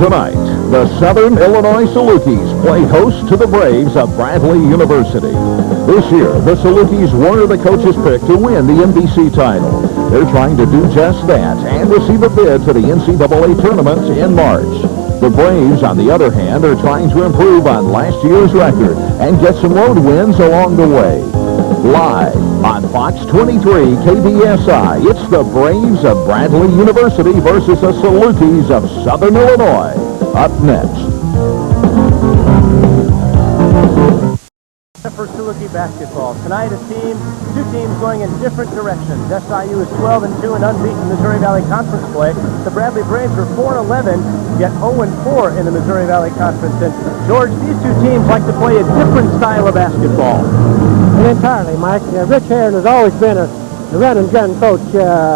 Tonight, the Southern Illinois Salukis play host to the Braves of Bradley University. This year, the Salukis were the coach's pick to win the NBC title. They're trying to do just that and receive a bid to the NCAA tournament in March. The Braves, on the other hand, are trying to improve on last year's record and get some road wins along the way. Live on Fox 23 KBSI, it's the Braves of Bradley University versus the Salukis of Southern Illinois. Up next. For Saluki basketball. Tonight, two teams going in different directions. SIU is 12-2 and unbeaten Missouri Valley Conference play. The Bradley Braves are 4-11, yet 0-4 in the Missouri Valley Conference. And George, these two teams like to play a different style of basketball. Entirely, Mike. Rich Herron has always been a run-and-gun coach.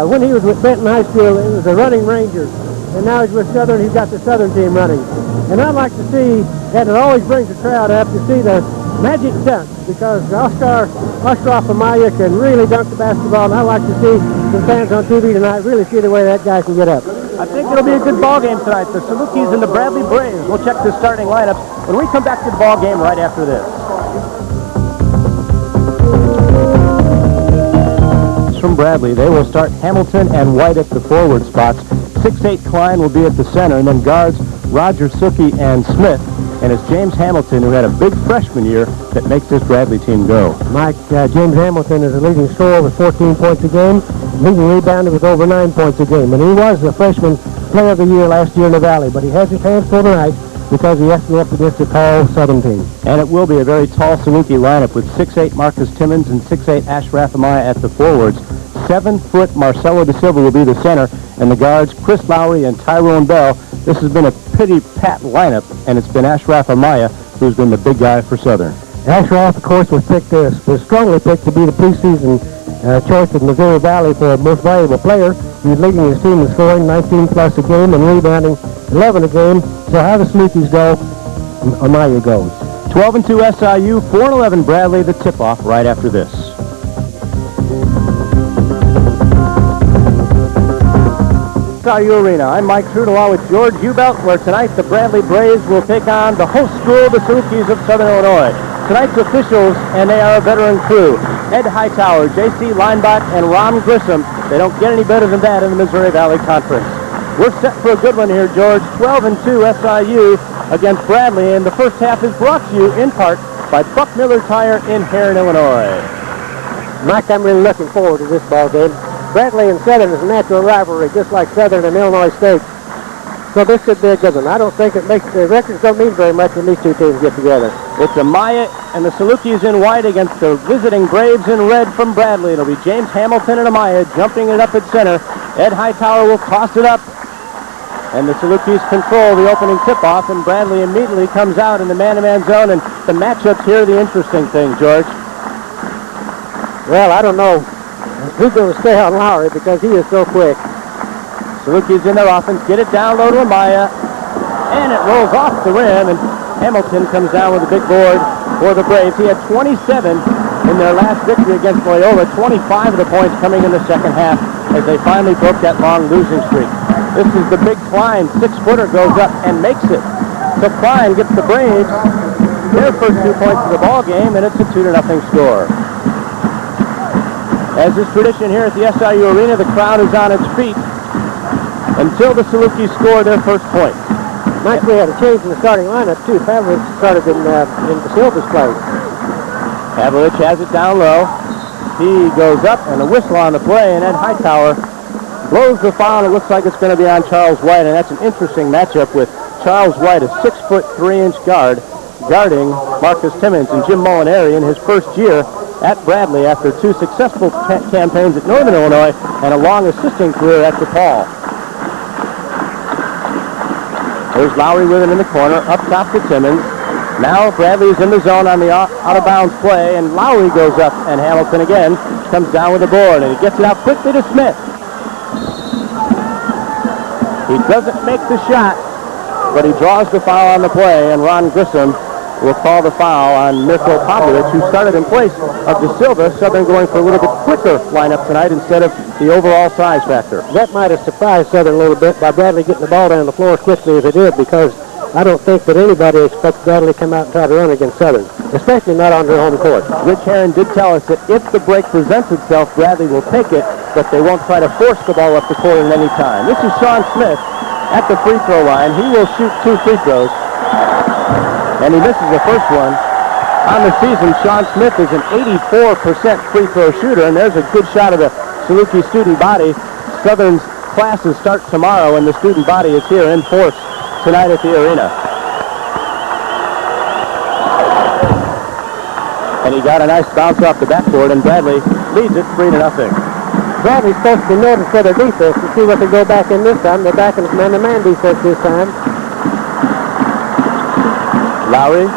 When he was with Benton High School, it was the Running Rangers. And now he's with Southern. He's got the Southern team running. And I'd like to see, and it always brings the crowd up, to see the magic dunk, because Oscar Amaya can really dunk the basketball, and I'd like to see some fans on TV tonight really see the way that guy can get up. I think it'll be a good ball game tonight. The Salukis and the Bradley Braves. We'll check the starting lineups when we come back to the ball game right after this. From Bradley, they will start Hamilton and White at the forward spots. 6'8" Klein will be at the center, and then guards Roger Suki and Smith. And it's James Hamilton, who had a big freshman year, that makes this Bradley team go. Mike, James Hamilton is the leading scorer with 14 points a game, leading rebounder with over 9 points a game. And he was the freshman player of the year last year in the Valley, but he has his hands full tonight because he has to go up against a tall Southern team. And it will be a very tall Saluki lineup with 6'8" Marcus Timmons and 6'8" Ashraf Amaya at the forwards. 7-foot Marcelo De Silva will be the center, and the guards Chris Lowry and Tyrone Bell. This has been a pretty pat lineup, and it's been Ashraf Amaya who's been the big guy for Southern. Ashraf, of course, was strongly picked to be the preseason choice of Missouri Valley for most valuable player. He's leading his team in scoring 19 plus a game and rebounding 11 a game. So how the Salukis go, Amaya goes. 12-2 SIU, 4-11 Bradley. The tip-off right after this. SIU Arena. I'm Mike Trude along with George Ubelt, where tonight the Bradley Braves will take on the host school, the Salukis of Southern Illinois. Tonight's officials, and they are a veteran crew: Ed Hightower, J.C. Leinbach, and Ron Grissom. They don't get any better than that in the Missouri Valley Conference. We're set for a good one here, George. 12-2 SIU against Bradley, and the first half is brought to you in part by Buck Miller Tire in Herron, Illinois. Mike, I'm really looking forward to this ball game. Bradley and Southern is a natural rivalry, just like Southern and Illinois State. So this should be a good one. I don't think the records don't mean very much when these two teams get together. It's Amaya and the Salukis in white against the visiting Braves in red from Bradley. It'll be James Hamilton and Amaya jumping it up at center. Ed Hightower will toss it up. And the Salukis control the opening tip-off, and Bradley immediately comes out in the man-to-man zone. And the matchups here are the interesting thing, George. Well, I don't know who's going to stay on Lowry because he is so quick. Salukis in their offense, get it down low to Amaya, and it rolls off the rim, and Hamilton comes down with a big board for the Braves. He had 27 in their last victory against Loyola, 25 of the points coming in the second half as they finally broke that long losing streak. This is the big Klein, 6-footer, goes up and makes it. So Klein gets the Braves their first 2 points of the ball game, and it's a 2-0 score. As is tradition here at the SIU Arena, the crowd is on its feet until the Salukis score their first point. Mike, we had a change in the starting lineup, too. Pavlovich started in De Silva's place. Pavlovich has it down low. He goes up, and a whistle on the play, and Ed Hightower blows the foul, and it looks like it's going to be on Charles White, and that's an interesting matchup with Charles White, a 6-foot 3-inch guard, guarding Marcus Timmons, and Jim Molinari in his first year at Bradley after 2 successful campaigns at Northern Illinois and a long assisting career at DePaul. There's Lowry with it in the corner, up top to Timmons. Now Bradley is in the zone on the out-of-bounds play, and Lowry goes up, and Hamilton again comes down with the board, and he gets it out quickly to Smith. He doesn't make the shot, but he draws the foul on the play, and Ron Grissom will call the foul on Mirko Pavlovic, who started in place of De Silva. Southern going for a little bit quicker lineup tonight instead of the overall size factor. That might have surprised Southern a little bit by Bradley getting the ball down the floor as quickly as he did, because I don't think that anybody expects Bradley to come out and try to run against Southern, especially not on their home court. Rich Herron did tell us that if the break presents itself, Bradley will take it, but they won't try to force the ball up the court at any time. This is Sean Smith at the free throw line. He will shoot 2 free throws, and he misses the first one. On the season, Sean Smith is an 84% free throw shooter, and there's a good shot of the Saluki student body. Southern's classes start tomorrow, and the student body is here in force tonight at the arena. And he got a nice bounce off the backboard, and Bradley leads it 3-0. Bradley's supposed to be noticed for their defense to see what they go back in this time. They're back in man-to-man defense this time. Lowry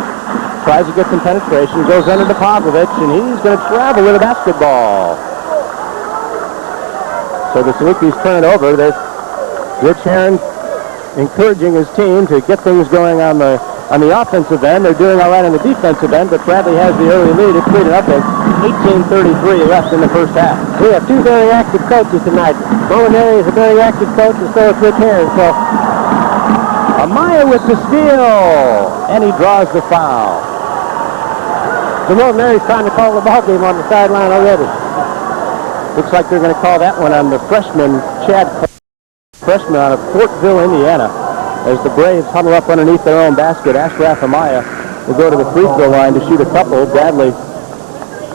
tries to get some penetration, goes under to Pavlovic, and he's going to travel with a basketball. So the Salukis turn it over. There's Rich Herron encouraging his team to get things going on the offensive end. They're doing all right on the defensive end, but Bradley has the early lead. It's 3-0. 18:33 left in the first half. We have 2 very active coaches tonight. Molinari is a very active coach, and so is Rich Herron. So Amaya with the steal, and he draws the foul. the Molinari's trying to call the ball game on the sideline already. Looks like they're going to call that one on the freshman, Chad, freshman out of Fortville, Indiana. As the Braves huddle up underneath their own basket, Ashraf Amaya will go to the free throw line to shoot a couple. Bradley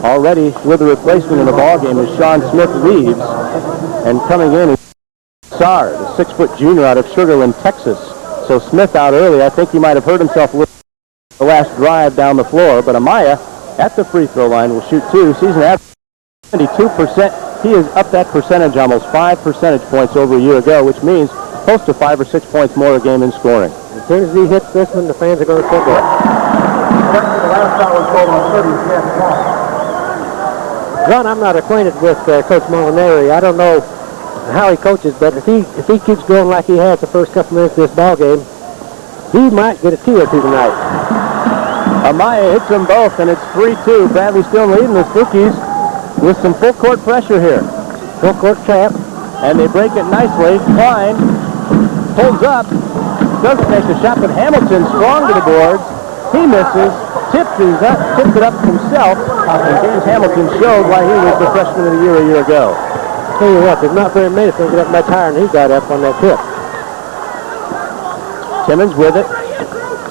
already with the replacement in the ball game as Sean Smith leaves. And coming in is Sard, a 6-foot junior out of Sugar Land, Texas. So Smith out early. I think he might have hurt himself a little the last drive down the floor. But Amaya at the free throw line will shoot 2. Season average 72%. He has upped that percentage almost 5 percentage points over a year ago, which means close to 5 or 6 points more a game in scoring. As soon as he hits this one, the fans are going to sit there. John, I'm not acquainted with Coach Molinari. I don't know how he coaches, but if he keeps going like he has the first couple minutes of this ball game, he might get a 2 or 2 tonight. Amaya hits them both, and it's 3-2. Bradley still leading the Salukis with some full court pressure here. Full court trap. And they break it nicely. Klein pulls up, doesn't make the shot, but Hamilton strong to the boards. He misses, tipped it up himself, and James Hamilton showed why he was the freshman of the year a year ago. I'll tell you what, there's not very many that get up much higher than he got up on that tip. Timmons with it.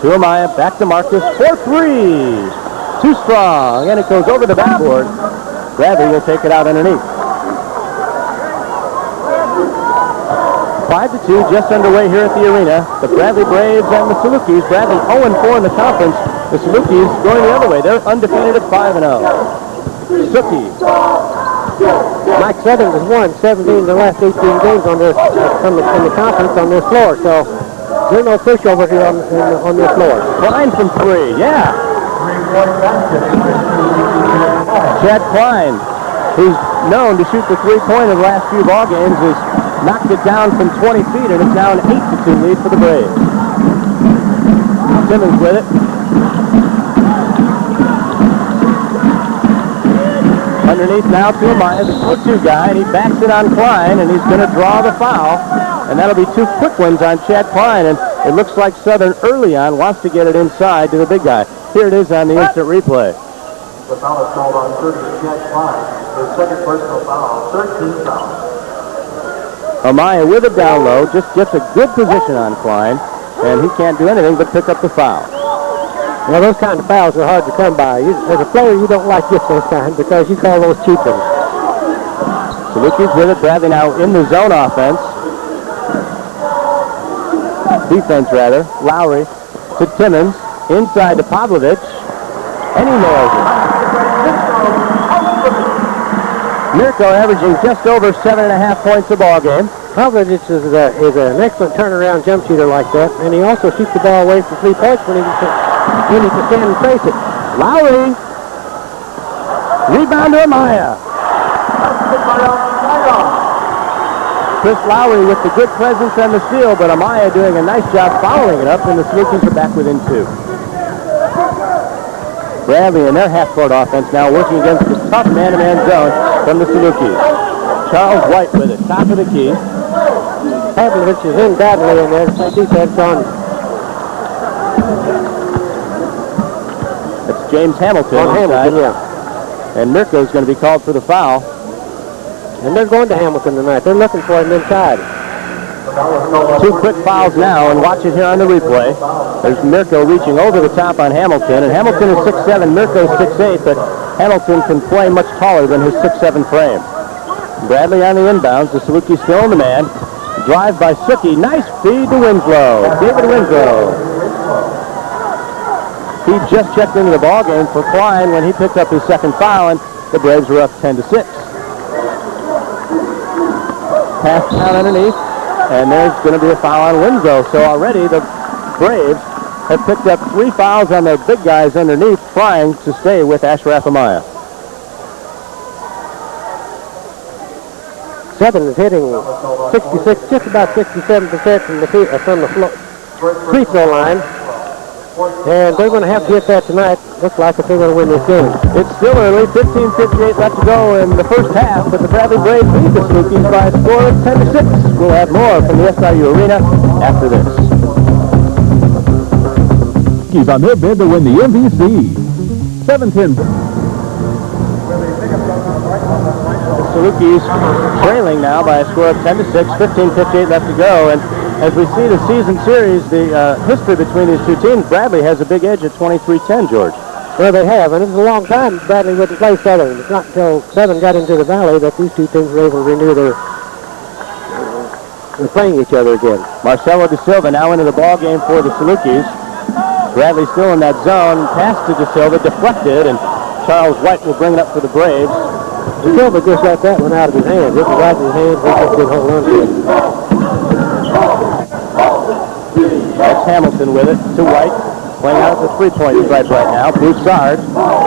To Amaya, back to Marcus for 3. Too strong, and it goes over the backboard. Bradley will take it out underneath. 5-2, just underway here at the arena. The Bradley Braves and the Salukis. Bradley 0-4 in the conference. The Salukis going the other way. They're undefeated at 5-0. Suki. Mike Southern has won 17 of the last 18 games on this in the conference on this floor. So there's no pushover here on this floor. Klein from 3, yeah. Chad Klein, who's known to shoot the 3-pointer the last few ball games, has knocked it down from 20 feet, and it's now an 8-2 lead for the Braves. Timmons with it. Underneath now to Amaya, the 4-2 guy, and he backs it on Klein, and he's going to draw the foul. And that'll be 2 quick ones on Chad Klein, and it looks like Southern early on wants to get it inside to the big guy. Here it is on the instant replay. The foul is called on 30, Chad Klein. His second personal foul, 13 fouls. Amaya with it down low, just gets a good position on Klein, and he can't do anything but pick up the foul. Well, those kind of fouls are hard to come by. As a player, you don't like this those kind because you call those cheap ones. Salukis with it. Bradley now in the zone offense. Defense, rather. Lowry to Timmons. Inside to Pavlovic. And he nails it. Mirko averaging just over 7.5 points a ball game. Pavlovic is an excellent turnaround jump shooter like that, and he also shoots the ball away from 3 points when he can stand and face it. Lowry. Rebound to Amaya. Chris Lowry with the good presence and the steal, but Amaya doing a nice job following it up, and the Salukis are back within 2. Bradley in their half-court offense now working against the tough man-to-man zone from the Salukis. Charles White with it, top of the key. Pavlovich is in badly in there to play defense on It's James Hamilton. On Hamilton, yeah. And Mirko's going to be called for the foul. And they're going to Hamilton tonight. They're looking for him inside. 2 quick fouls now, and watch it here on the replay. There's Mirko reaching over the top on Hamilton, and Hamilton is 6'7", Mirko 6'8", but Hamilton can play much taller than his 6'7" frame. Bradley on the inbounds, the Salukis still in the man. Drive by Suki, nice feed to Winslow, David Winslow. He just checked into the ball game for Klein when he picked up his second foul, and the Braves were up 10-6. Pass down underneath, and there's going to be a foul on Winslow. So already the Braves have picked up 3 fouls on their big guys underneath, trying to stay with Ashraf Amaya. Southern is hitting 66, just about 67% from the free throw line. And they're going to have to hit that tonight. Looks like if they're going to win this game. It's still early, 15:58 left to go in the first half, but the Bradley Braves lead the Salukis by a score of 10-6. We'll have more from the SIU Arena after this. He's on their bid to win the MVC. 7-10. The Salukis trailing now by a score of 10-6, 15:58 left to go, and as we see the season series, the history between these two teams, Bradley has a big edge at 23-10, George. Well, they have, and it's a long time Bradley wouldn't play Southern. It's not until Southern got into the Valley that these two teams were able to renew their playing each other again. Marcelo De Silva now into the ball game for the Salukis. Bradley still in that zone. Pass to De Silva, deflected, and Charles White will bring it up for the Braves. De Silva just got that one out of his hands. It was out of his hands. He just didn't hold on to it. That's Hamilton with it to White. Playing out at the three-point stripe right now. Broussard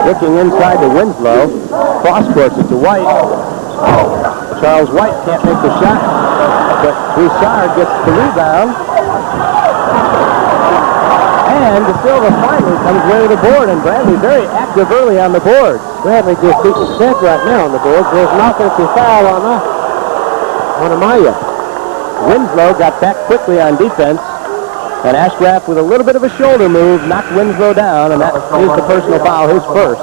looking inside to Winslow. Cross-course it to White. Charles White can't make the shot, but Broussard gets the rebound. And De Silva finally comes away with the board, and Bradley very active early on the board. Bradley just beat the set right now on the board. There's an offensive foul on Amaya. Winslow got back quickly on defense, and Ashcraft with a little bit of a shoulder move knocked Winslow down, and that is the personal foul, his first.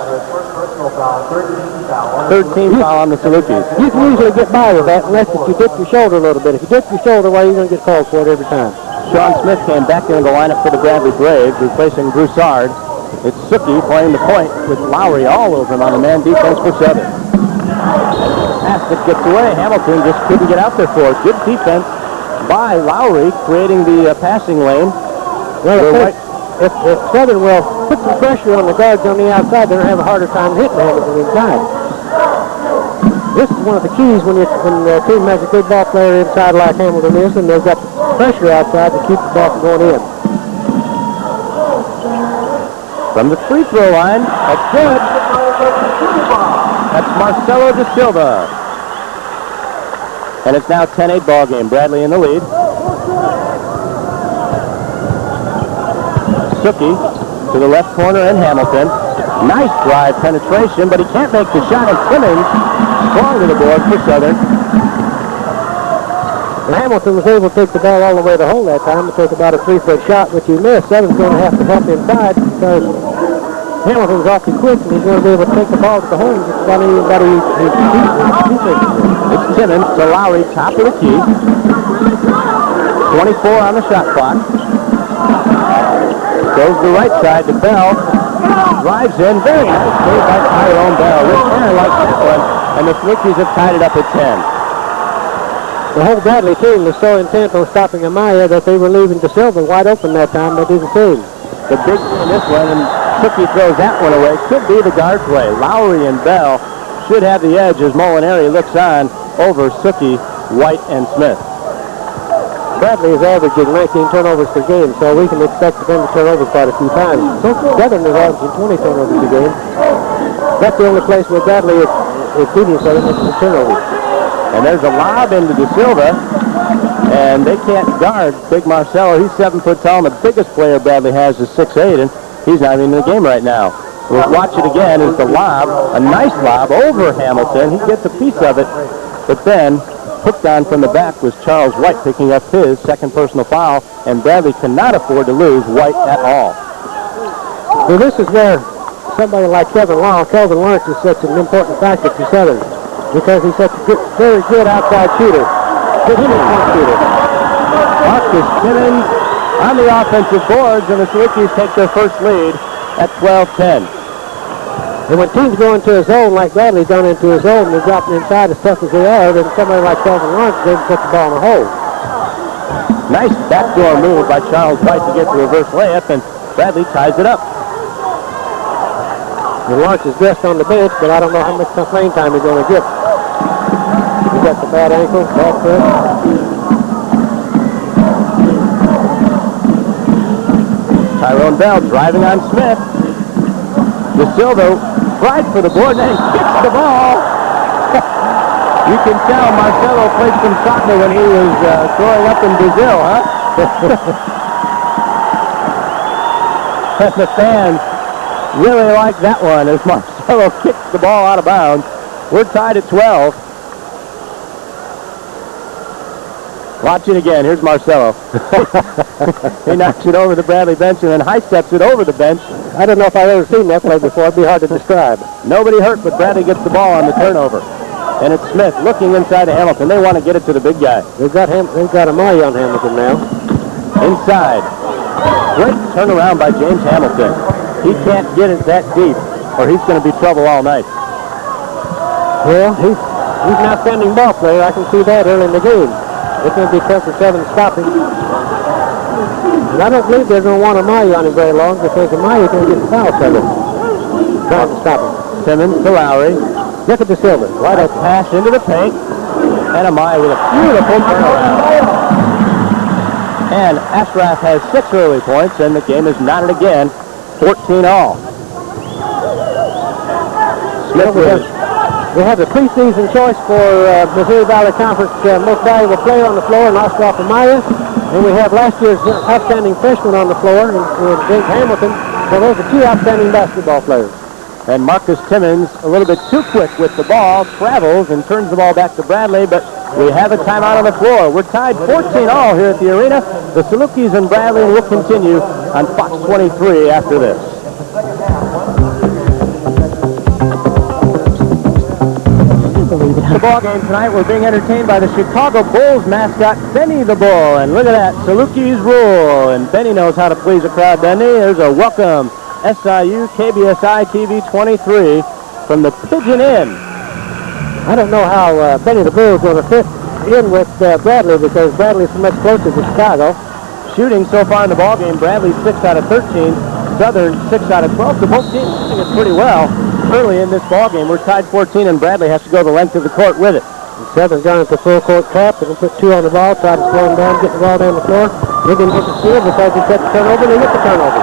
Third team foul on the Salukis. You can usually get by with that unless you dip your shoulder a little bit. If you dip your shoulder, well, you're going to get called for it every time. Sean Smith came back into the lineup for the Bradley Braves, replacing Broussard. It's Suki playing the point with Lowry all over him on the man defense for Southern. Pass that gets away. Hamilton just couldn't get out there for it. Good defense by Lowry, creating the passing lane. Well, if Southern will put some pressure on the guards on the outside, they're going to have a harder time hitting Hamilton inside. This is one of the keys when the team has a good ball player inside like Hamilton is, and they've got pressure outside to keep the ball from going in. From the free throw line, that's good. That's Marcelo De Silva. And it's now 10-8 ball game. Bradley in the lead. Suki to the left corner and Hamilton. Nice drive penetration, but he can't make the shot, and Simmons strong to the board for Southern. And Hamilton was able to take the ball all the way to hole that time and take about a 3-foot shot, which he missed. Southern's going to have to help inside because Hamilton's awfully quick, and he's going to be able to take the ball to the hole and just about anybody he's It's Simmons to Lowry, top of the key. 24 on the shot clock. Goes to the right side to Bell. Drives in. Very nice move by Tyrone Bell. Rich Aaron likes that one. And the Salukis have tied it up at 10. The whole Bradley team was so intent on stopping Amaya that they were leaving De Silva wide open that time. They didn't see him. The big key in this one, and Suki throws that one away, could be the guard play. Lowry and Bell should have the edge as Molinari looks on over Suki, White, and Smith. Bradley is averaging 19 turnovers per game, so we can expect them to turn over quite a few times. Southern is averaging 20 turnovers a game. That's the only place where Bradley is beating Southern is the turnovers. And there's a lob into De Silva, and they can't guard Big Marcelo. He's 7 foot tall, and the biggest player Bradley has is 6'8", and he's not even in the game right now. We'll watch it again as the lob, a nice lob over Hamilton. He gets a piece of it, but then hooked on from the back was Charles White picking up his second personal foul, and Bradley cannot afford to lose White at all. Well, this is where somebody like Kelvin Lawrence is such an important factor for Southern, because he's such a good, very good outside shooter. Good three-point shooter. Marcus Timmons on the offensive boards, and the Salukis take their first lead at 12-10. And when teams go into a zone like Bradley's gone into a zone and they're dropping inside as tough as they are, then somebody like Kelvin Lawrence is able to put the ball in the hole. Nice backdoor move by Charles White to get the reverse layup, and Bradley ties it up. And Lawrence is dressed on the bench, but I don't know how much playing time he's going to get. He's got the bad ankle, bad foot. Tyrone Bell driving on Smith. De Silva tried for the board, and he kicks the ball. You can tell Marcelo played some soccer when he was growing up in Brazil, huh? And the fans really like that one as Marcelo kicks the ball out of bounds. We're tied at 12. Watch it again. Here's Marcelo. He knocks it over the Bradley bench and then high steps it over the bench. I don't know if I've ever seen that play before. It'd be hard to describe. Nobody hurt, but Bradley gets the ball on the turnover. And it's Smith looking inside to Hamilton. They want to get it to the big guy. They've got Amaya on Hamilton now. Inside. Great turnaround by James Hamilton. He can't get it that deep, or he's going to be trouble all night. Well, he's an outstanding ball player. I can see that early in the game. It's going to be tough for Southern to stop him. And I don't believe they're going to want Amaya on him very long, because Amaya's going to get in foul trouble trying to stop him. Simmons to Lowry. Look at De Silva. Right up pass into the paint. And Amaya with a beautiful turnaround. And Ashraf has 6 early points, and the game is knotted again. 14-all. Smith we have the preseason choice for Missouri Valley Conference Most Valuable Player on the floor in Oscar Amaya. And we have last year's outstanding freshman on the floor in James Hamilton. So those are 2 outstanding basketball players. And Marcus Timmons, a little bit too quick with the ball, travels and turns the ball back to Bradley, but we have a timeout on the floor. We're tied 14-all here at the arena. The Salukis and Bradley will continue on Fox 23 after this. The ball game tonight, we're being entertained by the Chicago Bulls mascot, Benny the Bull. And look at that, Salukis rule. And Benny knows how to please a crowd, Benny. There's a welcome SIU KBSI TV 23 from the Pigeon Inn. I don't know how Benny the Bull is going to fit in with Bradley, because Bradley's so much closer to Chicago. Shooting so far in the ball game, Bradley 6 out of 13, Southern 6 out of 12. So both teams shooting it pretty well early in this ball game. We're tied 14, and Bradley has to go the length of the court with it. And Southern's gone into full court trap. They're going to put 2 on the ball, try to slow him down, get the ball down the floor. They didn't get the steal because he set the turnover, and they get the turnover.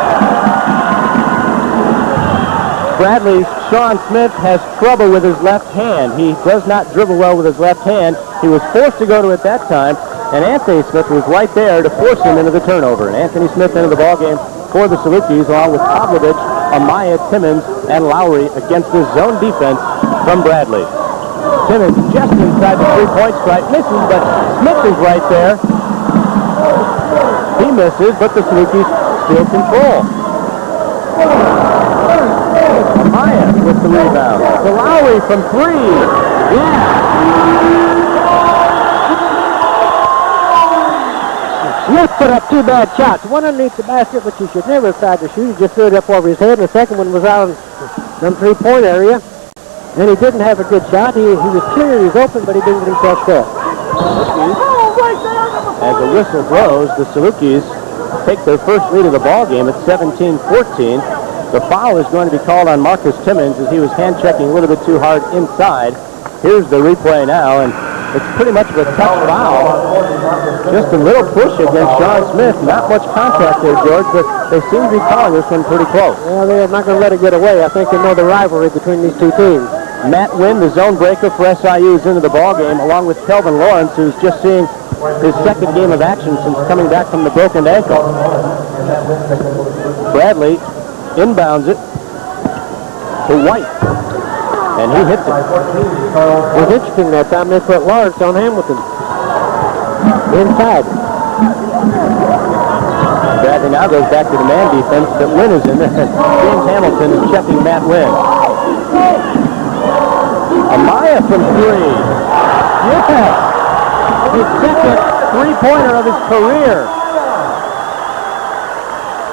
Bradley's Sean Smith has trouble with his left hand. He does not dribble well with his left hand. He was forced to go to it that time, and Anthony Smith was right there to force him into the turnover. And Anthony Smith into the ball game for the Salukis, along with Pavlovich, Amaya, Timmons, and Lowry against the zone defense from Bradley. Timmons just inside the three-point stripe, misses, but Smith is right there. He misses, but the Salukis still control. Amaya with the rebound. To Lowry from 3. Yeah. Smith put up 2 bad shots. One underneath the basket, which he should never have tried to shoot. He just threw it up over his head, and the second one was out in the 3-point area. And he didn't have a good shot. He was clear, he was open, but he didn't get himself set. As the whistle blows, the Salukis take their first lead of the ball game at 17-14. The foul is going to be called on Marcus Timmons as he was hand-checking a little bit too hard inside. Here's the replay now, and it's pretty much of a tough foul. Just a little push against Sean Smith. Not much contact there, George, but they seem to be calling this one pretty close. Well, they're not going to let it get away. I think they know the rivalry between these 2 teams. Matt Wynn, the zone breaker for SIU, is into the ball game, along with Kelvin Lawrence, who's just seeing his second game of action since coming back from the broken ankle. Bradley inbounds it. to White. And he hits it. It was interesting that time they put Lawrence on Hamilton. Inside. Bradley now goes back to the man defense that Wynn is in. James Hamilton is checking Matt Wynn. Amaya from three. Yes! His second three-pointer of his career.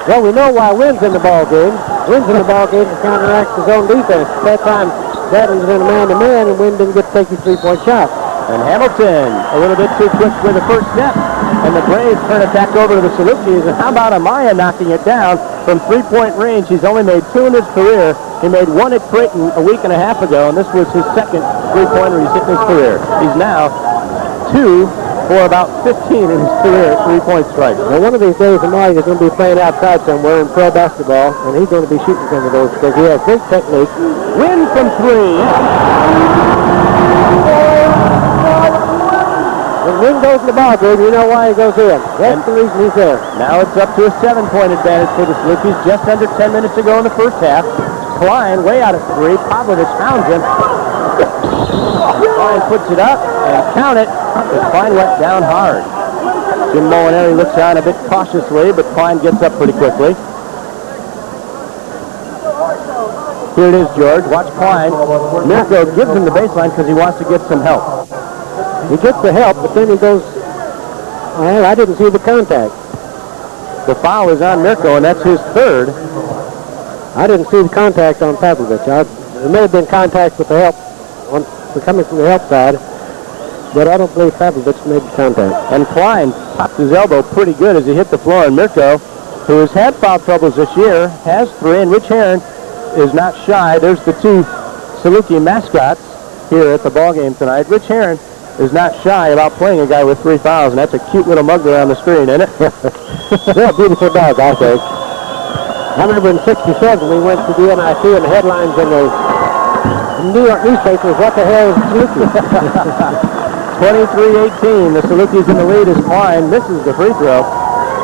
Well, we know why Wynn's in the ball game. Wynn's in the ball game to counteract his own defense. At that time, Bradley was in a man-to-man, and Wynn didn't get to take his three-point shot. And Hamilton, a little bit too quick with the first step. And the Braves turn it back over to the Salukis. And how about Amaya knocking it down from three-point range? He's only made 2 in his career. He made 1 at Creighton a week and a half ago, and this was his second three-pointer he's hit in his career. He's now 2 for about 15 in his career at three-point strike. Well, one of these days, Amaya is going to be playing outside somewhere in pro basketball, and he's going to be shooting some of those because he has great technique. Win from 3. When Wynn goes in the ball game, you know why he goes in. That's the reason he's there. Now it's up to a 7-point advantage for the Salukis just under 10 minutes to go in the first half. Klein way out of 3. Pavlovich founds him. Klein puts it up and count it. But Klein went down hard. Jim Molinari looks on a bit cautiously, but Klein gets up pretty quickly. Here it is, George. Watch Klein. Mirko gives him the baseline because he wants to get some help. He gets the help, but then he goes, well, I didn't see the contact. The foul is on Mirko, and that's his third. I didn't see the contact on Pavlovich. There may have been contact with the help, coming from the help side, but I don't believe Pavlovich made the contact. And Klein popped his elbow pretty good as he hit the floor, and Mirko, who has had foul troubles this year, has 3, and Rich Heron is not shy. There's the 2 Saluki mascots here at the ballgame tonight. Rich Heron is not shy about playing a guy with 3 fouls, and that's a cute little mug there on the screen, isn't it? They're a beautiful dog, I think. I remember in '67 we went to the NIC and the headlines in the New York newspapers, what the hell is Saluki? 23-18, the Salukis in the lead as Klein misses the free throw,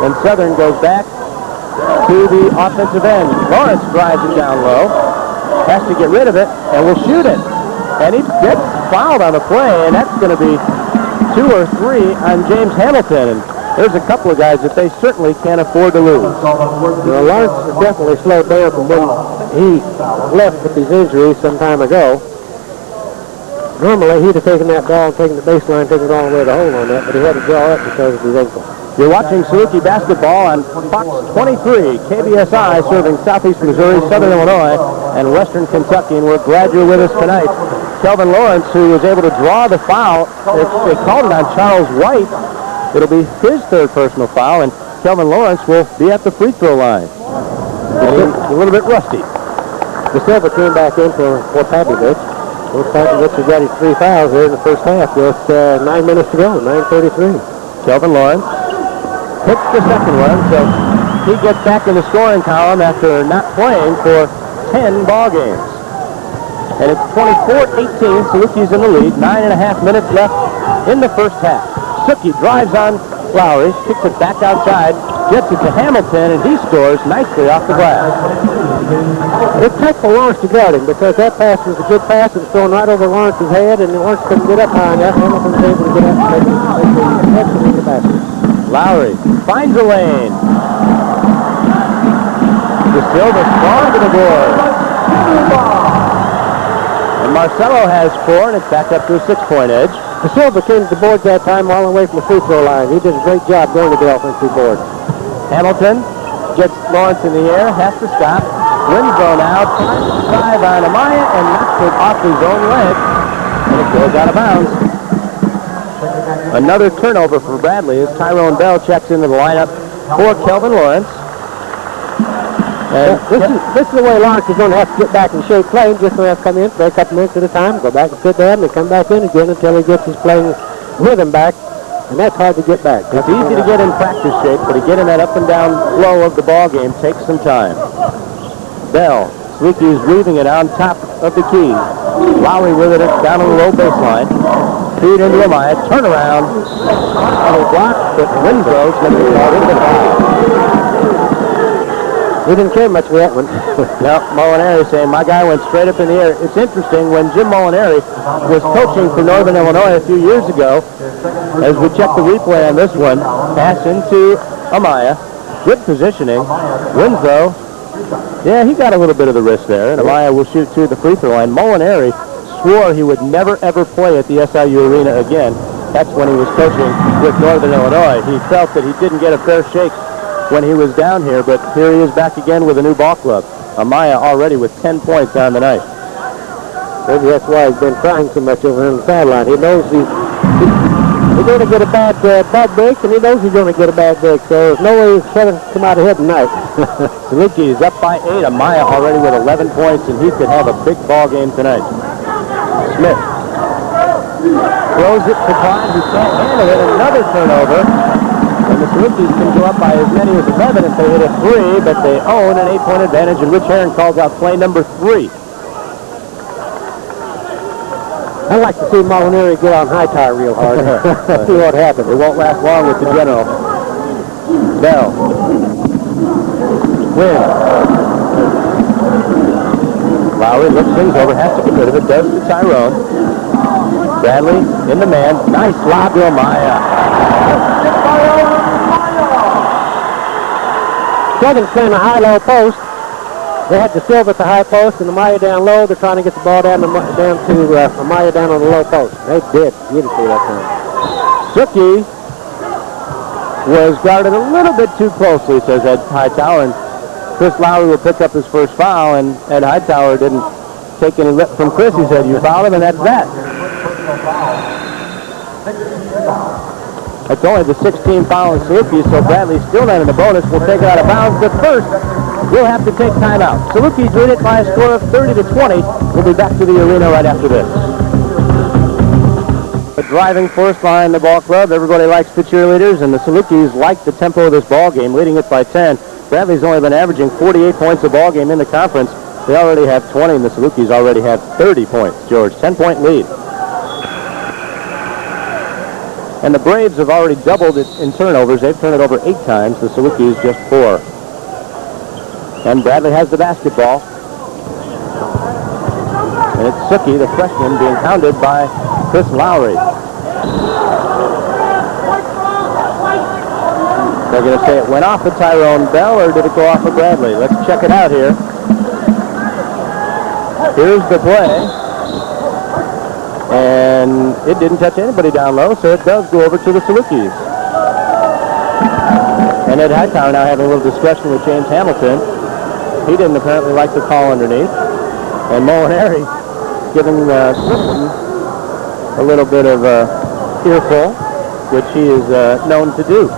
and Southern goes back to the offensive end. Lawrence drives it down low, has to get rid of it, and will shoot it. And he gets fouled on the play, and that's going to be 2 or 3 on James Hamilton. And there's a couple of guys that they certainly can't afford to lose. Well, Lawrence has definitely slowed down from when he left with his injury some time ago. Normally, he'd have taken that ball and taken the baseline, taken it all the way to the hole on that, but he had to draw it because of his ankle. You're watching Saluki basketball on Fox 23, KBSI, serving Southeast Missouri, Southern Illinois, and Western Kentucky, and we're glad you're with us tonight. Kelvin Lawrence, who was able to draw the foul, they called it on Charles White. It'll be his 3rd personal foul, and Kelvin Lawrence will be at the free throw line. A little bit rusty. The Silver came back in for Pavlovich. Pavlovich has got his 3 fouls here in the first half with 9 minutes to go, 9:33. Kelvin Lawrence hits the second one, so he gets back in the scoring column after not playing for 10 ball games. And it's 24-18, Saluki's in the lead, 9.5 minutes left in the first half. Suki drives on Lowry, kicks it back outside, gets it to Hamilton, and he scores nicely off the glass. It took for Lawrence to guard him because that pass was a good pass. It was thrown right over Lawrence's head, and Lawrence couldn't get up high enough. Hamilton was able to get up and make the basket. Lowry finds a lane. De Silva strong to the board. And Marcelo has 4, and it's back up to a 6-point edge. De Silva came to the board that time all the way from the free throw line. He did a great job going to the offensive board. Hamilton gets Lawrence in the air, has to stop. Winslow now tries to drive on Amaya and knocks it off his own leg, and it goes out of bounds. Another turnover for Bradley as Tyrone Bell checks into the lineup for Kelvin Lawrence. And this is the way Lawrence is going to have to get back in shape playing. Just going to have to come in for a couple minutes at a time, go back and sit down, and come back in again until he gets his playing rhythm back. And that's hard to get back. It's easy to get in practice shape, but to get in that up and down flow of the ball game takes some time. Bell, Saluki is weaving it on top of the key. Lowry with it down on the low baseline. Feed into Amaya, turn around, and a block, but Winslow's going to be called into the foul. We didn't care much for that one. Now, Molinari saying, my guy went straight up in the air. It's interesting, when Jim Molinari was coaching for Northern Illinois a few years ago, as we check the replay on this one, pass into Amaya. Good positioning. Winslow, yeah, he got a little bit of the wrist there, and Amaya will shoot to the free throw line. Molinari swore he would never, ever play at the SIU Arena again. That's when he was coaching with Northern Illinois. He felt that he didn't get a fair shake when he was down here, but here he is back again with a new ball club. Amaya already with 10 points on the night. Maybe that's why he's been crying so much over on the sideline. He knows he's going to get a bad break, and he knows he's going to get a bad break, so there's no way he's going to come out ahead tonight. Salukis up by 8. Amaya already with 11 points, and he could have a big ball game tonight. Smith throws it to Klein, who can't handle it. Another turnover. And the Salukis can go up by as many as 11 if they hit a 3, but they own an 8-point advantage, and Rich Heron calls out play number 3. I'd like to see Molinari get on high tire real hard. See what happens. It won't last long with the general. Bell. Win. Lowry looks things over, has to get rid of it, does to Tyrone. Bradley in the man. Nice lob to Amaya. Southern's playing a high-low post. They had De Silva at the high post and Amaya down low. They're trying to get the ball down to Amaya down on the low post. They did beautifully that time. Suki was guarded a little bit too closely, says Ed Hightower, and Chris Lowry will pick up his first foul, and Ed Hightower didn't take any lip from Chris. He said, you fouled him, and that's that. That's only the 16th foul in Saluki, so Bradley still not in the bonus. Will take it out of bounds, but first, we'll have to take timeout. Salukis lead it by a score of 30-20. We'll be back to the arena right after this. The driving force behind the ball club. Everybody likes the cheerleaders, and the Salukis like the tempo of this ball game, leading it by 10. Bradley's only been averaging 48 points a ball game in the conference. They already have 20, and the Salukis already have 30 points. George, 10-point lead. And the Braves have already doubled it in turnovers. They've turned it over 8 times. The Salukis just 4. And Bradley has the basketball. And it's Suki, the freshman, being hounded by Chris Lowry. They're going to say it went off of Tyrone Bell, or did it go off of Bradley? Let's check it out here. Here's the play. And it didn't touch anybody down low, so it does go over to the Salukis. And Ed Hightower now having a little discussion with James Hamilton. He didn't apparently like the call underneath. And Molinari giving Clifton a little bit of earful, which he is known to do.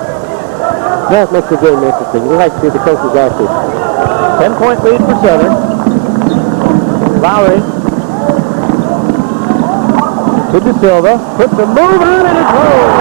That makes the game interesting. We like to see the coaches active. 10-point lead for Southern. Lowry to De Silva, puts a move on, and it's home.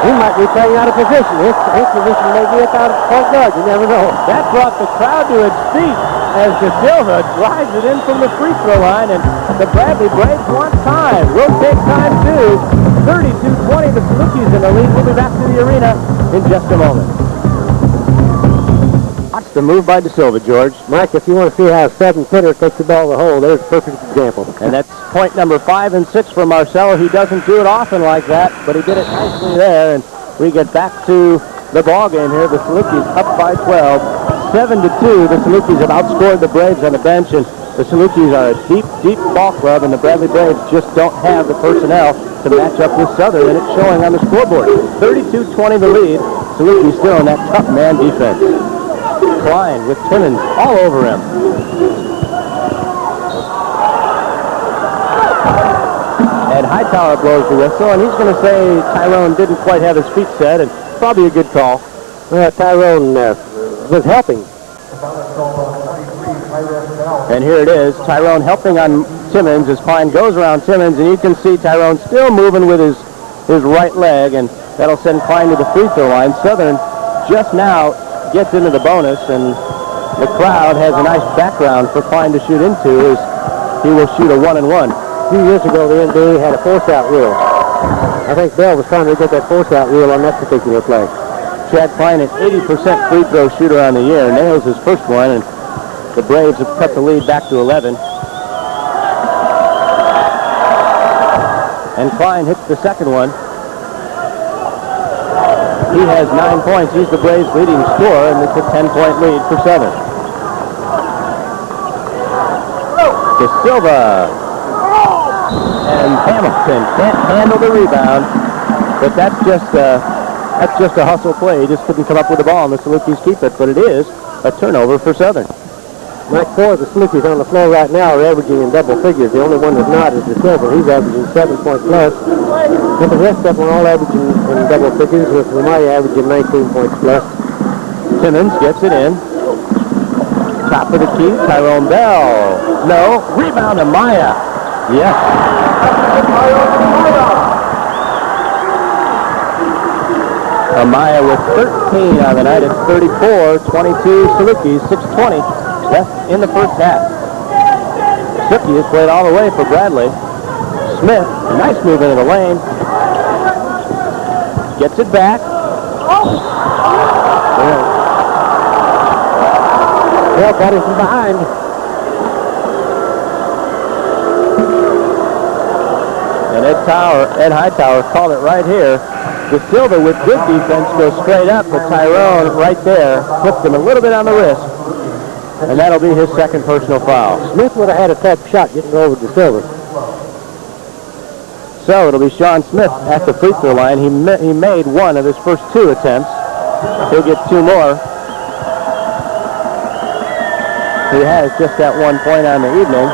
He might be playing out of position. His position may be at the point guard. You never know. That brought the crowd to its feet as De Silva drives it in from the free throw line, and the Bradley Braves want time. We'll take time too. 32-20, the Salukis in the lead. We'll be back to the arena in just a moment. Watch the move by De Silva, George. Mike, if you want to see how a 7-footer takes the ball to the hole, there's a perfect example. And that's point number 5 and 6 for Marcello. He doesn't do it often like that, but he did it nicely there. And we get back to the ball game here. The Salukis up by 12. 7-2. The Salukis have outscored the Braves on the bench, and the Salukis are a deep, deep ball club, and the Bradley Braves just don't have the personnel to match up with Southern, and it's showing on the scoreboard. 32-20 the lead. Salukis still in that tough man defense. Klein with Timmons all over him. And Hightower blows the whistle, and he's going to say Tyrone didn't quite have his feet set, and probably a good call. Well, Tyrone was helping. And here it is, Tyrone helping on Timmons as Klein goes around Timmons, and you can see Tyrone still moving with his right leg, and that'll send Klein to the free throw line. Southern just now gets into the bonus, and the crowd has a nice background for Klein to shoot into as he will shoot a 1-and-1. A few years ago, the NBA had a force-out rule. I think Bell was trying to get that force-out rule on that particular play. Chad Klein, an 80% free throw shooter on the year, nails his first one, and the Braves have cut the lead back to 11. And Klein hits the second one. He has 9 points. He's the Braves' leading scorer, and it's a 10-point lead for Southern. De Silva. And Hamilton can't handle the rebound, but that's just a hustle play. He just couldn't come up with the ball, and the Salukis keep it, but it is a turnover for Southern. Mike, 4 of the Salukis on the floor right now are averaging in double figures. The only one that's not is De Silva. He's averaging 7 points plus. But the rest of them are all averaging in double figures, with Ramaya averaging 19 points plus. Timmons gets it in. Top of the key, Tyrone Bell. No. Rebound to Maya. Yes. Amaya with 13 on the night. It's 34-22 Salukis, 6:20 left in the first half. Suki has played all the way for Bradley. Smith, nice move into the lane. Gets it back. Bell got it from behind. And Ed Hightower called it right here. De Silva with good defense goes straight up, but Tyrone right there puts him a little bit on the wrist. And that'll be his second personal foul. Smith would have had a tough shot getting over De Silva. So it'll be Sean Smith at the free throw line. He made one of his first 2 attempts. He'll get 2 more. He has just that 1 point on the evening.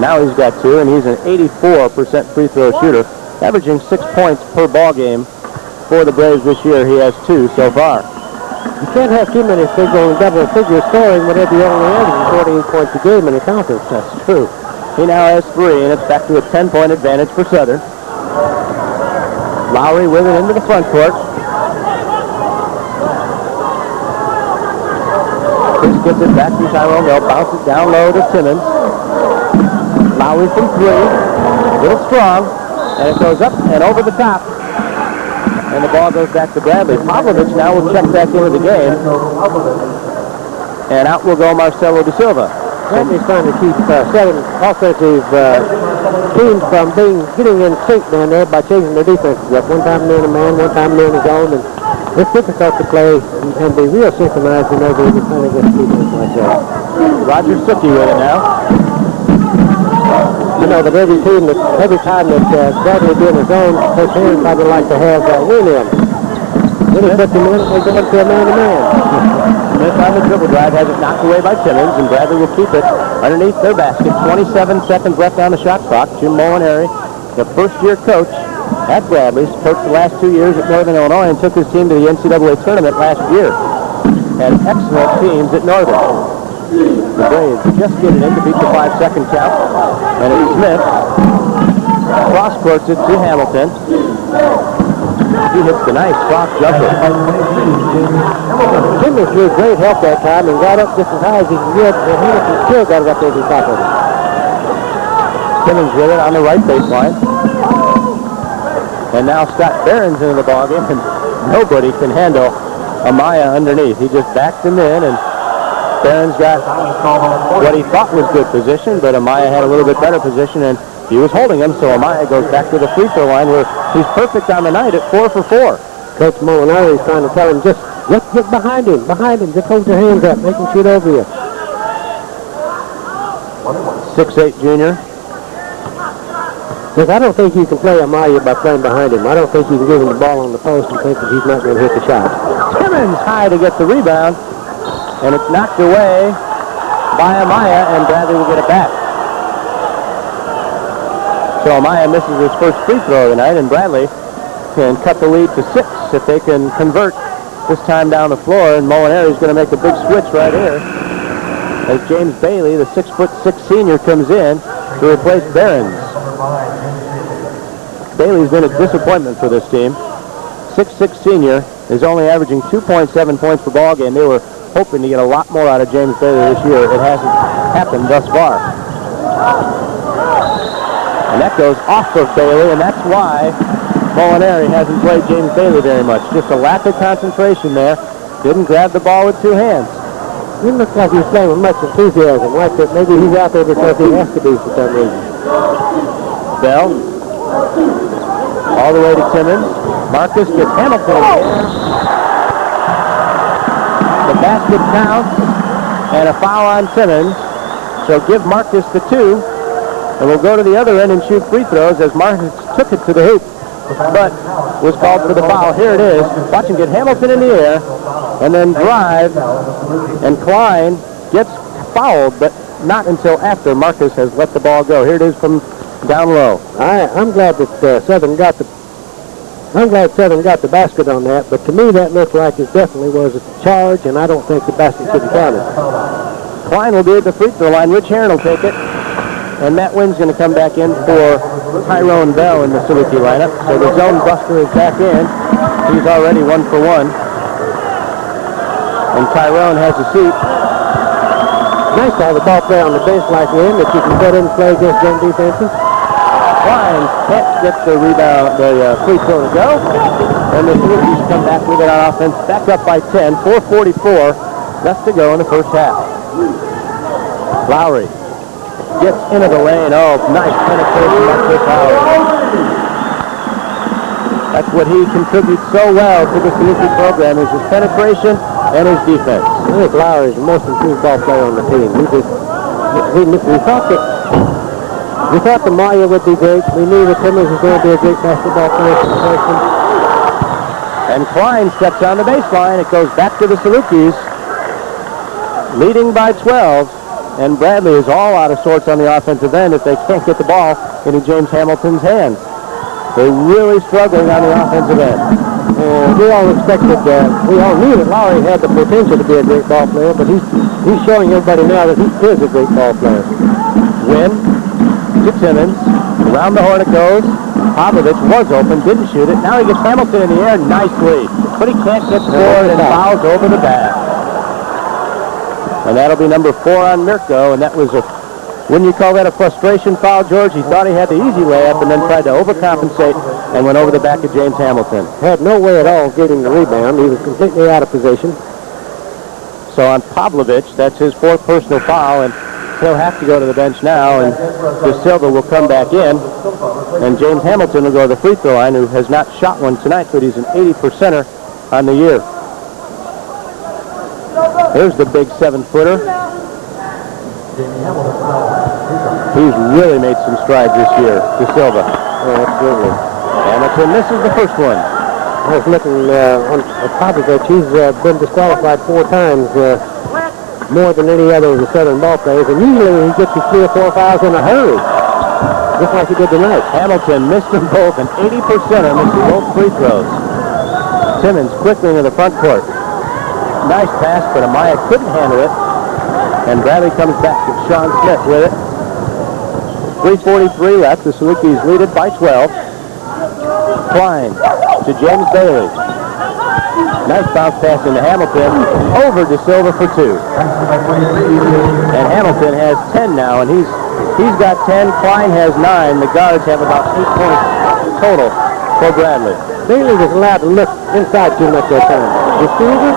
Now he's got 2, and he's an 84% free throw shooter, averaging 6 points per ball game for the Braves this year. He has 2 so far. You can't have too many double figure scoring whenever you're only averaging 48 points a game in a conference. That's true. He now has 3, and it's back to a 10-point advantage for Southern. Lowry with it into the front court. Chris gets it back to Tyrone. They'll bounce it down low to Timmons. Lowry from 3. A little strong, and it goes up and over the top. And the ball goes back to Bradley. Pavlovich now will check back into the game. And out will go Marcelo De Silva. Bradley's trying to keep 7 offensive teams from getting in sync down there by changing their defenses up. One time they're in a man, one time they're in a zone. And it's difficult to play and be real synchronized whenever you're trying to get defense like that. Roger Suki with it now. You know that every time that Bradley be in his zone, Coach Henry probably like to have win in. Then he puts him in, they go into a man-to-man. Smith on the dribble drive has it knocked away by Timmons, and Bradley will keep it underneath their basket. 27 seconds left on the shot clock. Jim Molinari, the first-year coach at Bradley's, coached the last 2 years at Northern Illinois and took his team to the NCAA tournament last year. Had excellent teams at Northern. The Braves just get it in to beat the 5-second count. And it's Smith. Cross-courts it to Hamilton. He hits the nice soft jumper. Timmons drew great help that time and got up just as high as he could get, and Hamilton still got it up over the top of him. Timmons with it on the right baseline. And now Scott Barron's into the ballgame, and nobody can handle Amaya underneath. He just backed him in, and Barron's got what he thought was good position, but Amaya had a little bit better position, and he was holding him, so Amaya goes back to the free throw line where he's perfect on the night at 4 for 4. Coach Molinari is trying to tell him, just get behind him, just hold your hands up, make him shoot over you. 6'8" junior. Because I don't think you can play Amaya by playing behind him. I don't think you can give him the ball on the post and think that he's not going to hit the shot. Timmons high to get the rebound, and it's knocked away by Amaya, and Bradley will get it back. So Amaya misses his first free throw of the night, and Bradley can cut the lead to 6 if they can convert this time down the floor, and Molinari is going to make a big switch right here as James Bailey, the 6'6" senior, comes in to replace Barons. Bailey's been a disappointment for this team. 6'6" senior is only averaging 2.7 points per ball game. They were hoping to get a lot more out of James Bailey this year. It hasn't happened thus far. And that goes off of Bailey, and that's why Molinari hasn't played James Bailey very much. Just a lack of concentration there. Didn't grab the ball with two hands. He looks like he's playing with much enthusiasm, like that maybe he's out there because he has to be for some reason. Bell. All the way to Timmons. Marcus gets Hamilton in the air. The basket counts, and a foul on Timmons. So give Marcus the 2, and we'll go to the other end and shoot free throws as Marcus took it to the hoop, but was called for the foul. Here it is. Watch him get Hamilton in the air, and then drive, and Klein gets fouled, but not until after Marcus has let the ball go. Here it is from down low. I'm glad that Southern got the basket on that, but to me that looked like it definitely was a charge, and I don't think the basket should be counted. Klein will be at the free throw line. Rich Herron will take it, and Matt Wynn's going to come back in for Tyrone Bell in the Saluki lineup. So the zone buster is back in. He's already 1 for 1. And Tyrone has a seat. Nice to have a ball player on the bench like him that you can put in and play against them defenses. Klein can't get the rebound, the free throw to go. And the Salukis come back with it on offense. Back up by 10, 4:44 left to go in the first half. Lowry gets into the lane. Oh, nice penetration by Chris Lowry. That's what he contributes so well to the Saluki program, is his penetration and his defense. I think Lowry is the most improved ball player on the team. We thought that Maya would be great. We knew that Timmons was going to be a great basketball player for the freshman. And Klein steps on the baseline. It goes back to the Salukis, leading by 12. And Bradley is all out of sorts on the offensive end if they can't get the ball into James Hamilton's hands. They're really struggling on the offensive end. We all expected that. We all knew that Lowry had the potential to be a great ball player, but he's showing everybody now that he is a great ball player. Wynn to Timmons. Around the horn it goes. Popovich was open, didn't shoot it. Now he gets Hamilton in the air nicely, but he can't get scored and fouls over the back. And that'll be number 4 on Mirko, and that was wouldn't you call that a frustration foul, George? He thought he had the easy layup and then tried to overcompensate and went over the back of James Hamilton. Had no way at all of getting the rebound. He was completely out of position. So on Pavlovich, that's his 4th personal foul, and he'll have to go to the bench now, and De Silva will come back in, and James Hamilton will go to the free throw line, who has not shot one tonight, but he's an 80%er on the year. Here's the big 7-footer. He's really made some strides this year, De Silva. Oh, absolutely. Hamilton misses the first one. I was looking on Popovich. He's been disqualified 4 times, more than any other of the Southern ball players, and usually he gets his 3 or 4 fouls in a hurry, just like he did tonight. Hamilton missed them both, an 80%er missing both free throws. Timmons quickly into the front court. Nice pass, but Amaya couldn't handle it. And Bradley comes back with Sean Smith with it. 3:43 left. The Salukis lead it by 12. Klein to James Bailey. Nice bounce pass into Hamilton. Over to Silva for 2. And Hamilton has 10 now, and he's got 10. Klein has 9. The guards have about 8 points total for Bradley. Bailey was allowed to look inside too much that time. The Silva?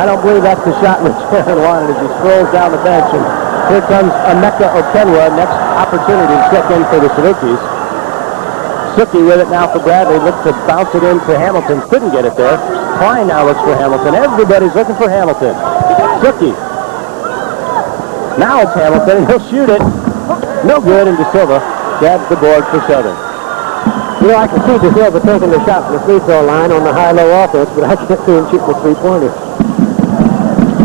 I don't believe that's the shot Rich Herron wanted as he strolls down the bench. And here comes Emeka Okenwa, next opportunity to check in for the Salukis. Suki with it now for Bradley. Looks to bounce it into Hamilton. Couldn't get it there. Klein now looks for Hamilton. Everybody's looking for Hamilton. Suki. Now it's Hamilton. He'll shoot it. No good, and De Silva grabs the board for Southern. You know, I can see De Silva taking the shot from the free throw line on the high-low offense, but I can't see him shooting the 3-pointer.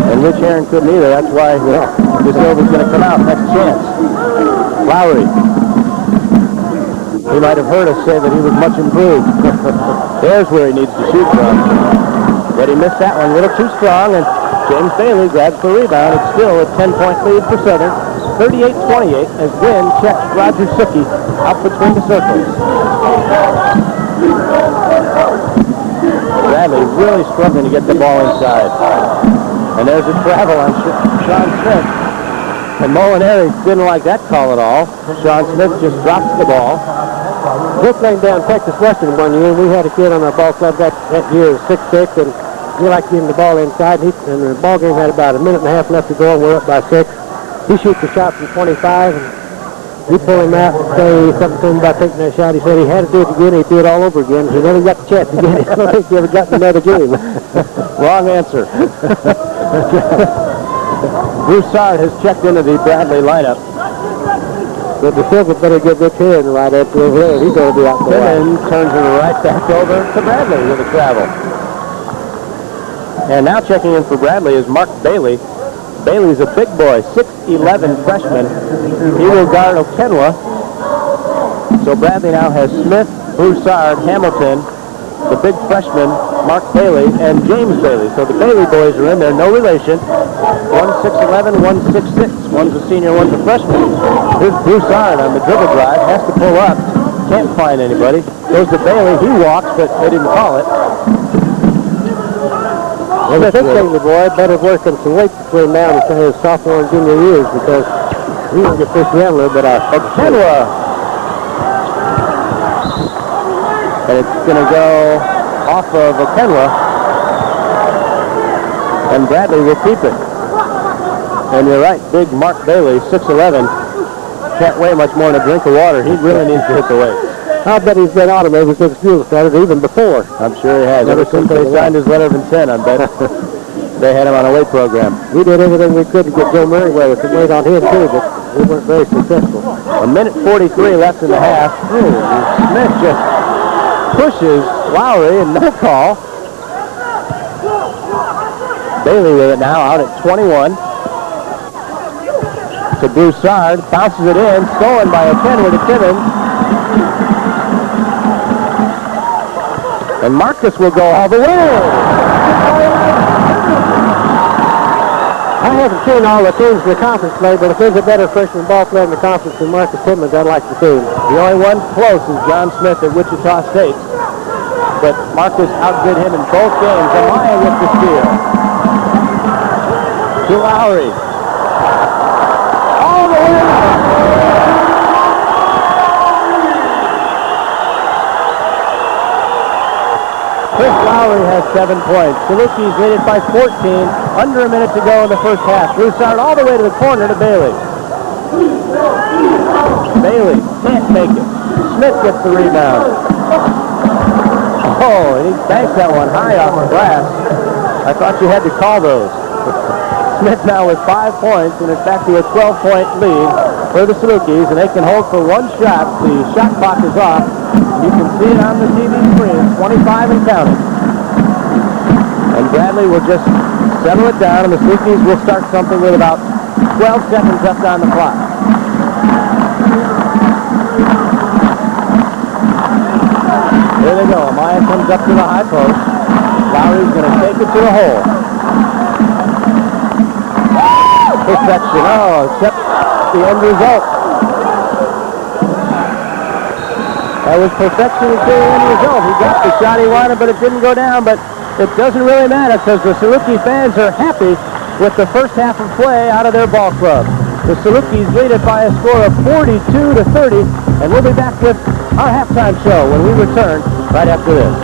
And Rich Herron couldn't either. That's why De Silva's going to come out. Next chance. Lowry. He might have heard us say that he was much improved. There's where he needs to shoot from. But he missed that one a little too strong, and James Bailey grabs the rebound. It's still a 10-point lead for Southern. 38-28 as Wynn checks Roger Suki out between the circles. Bradley really struggling to get the ball inside. And there's a travel on Sean Smith. And Molinari didn't like that call at all. Sean Smith just drops the ball. We're playing down Texas Western one year, and we had a kid on our ball club that year, 6'6", and we liked getting the ball inside. And the ball game had about a minute and a half left to go, and we're up by 6. He shoots a shot from 25, and we pull him out and say something to him about taking that shot. He said he had to do it again. He'd do it all over again. He never got the chance to get it. I don't think he ever got in another game. Wrong answer. Broussard has checked into the Bradley lineup. But the Silver better get Rich here in the right after over there. He's going to be out there. And then turns it right back over to Bradley with a travel. And now checking in for Bradley is Mark Bailey. Bailey's a big boy, 6'11" freshman. He will guard Okenwa. So Bradley now has Smith, Broussard, Hamilton, the big freshman, Mark Bailey, and James Bailey. So the Bailey boys are in there, no relation. One's 6'11", one's 6'6". One's a senior, one's a freshman. Here's Broussard on the dribble drive, has to pull up, can't find anybody. Goes to Bailey, he walks, but they didn't call it. Well, the big thing, the boy, better work on some weight between now and his sophomore and junior years, because he will get pushed around a little bit out. Okenwa. And it's going to go off of Okenwa. And Bradley will keep it. And you're right, big Mark Bailey, 6'11". Can't weigh much more than a drink of water. He really needs to hit the weight. I'll bet he's been on him ever since school started, even before. I'm sure he has. Ever since they signed his letter of intent, I bet they had him on a weight program. We did everything we could to get Joe Merriweather to wait on him, too, but we weren't very successful. A minute 43 left in the half. Smith just pushes Lowry and no call. Bailey with it now out at 21. To Broussard, bounces it in, stolen by Okenwa to Timmons. And Marcus will go all the way. I haven't seen all the teams in the conference play, but if there's a better freshman ball player in the conference than Marcus Timmons, I'd like to see him. The only one close is John Smith at Wichita State. But Marcus outdid him in both games. Amaya with the steal. To Lowry. All the way. Chris Lowry has 7 points. Salukis lead it by 14. Under a minute to go in the first half. Broussard all the way to the corner to Bailey. Bailey can't make it. Smith gets the rebound. Oh, and he banks that one high off the glass. I thought you had to call those. Smith now with 5 points, and it's back to a 12-point lead for the Salukis, and they can hold for one shot. The shot clock is off. You can see it on the TV screen, 25 and counting. And Bradley will just settle it down, and the Salukis will start something with about 12 seconds left on the clock. Here they go. Amaya comes up to the high post. Lowry's going to take it to the hole. Perfection. Oh, except the end result. That was perfection until the end result. He got the shot he wanted, but it didn't go down. But it doesn't really matter because the Saluki fans are happy with the first half of play out of their ball club. The Salukis lead it by a score of 42-30, and we'll be back with our halftime show when we return right after this.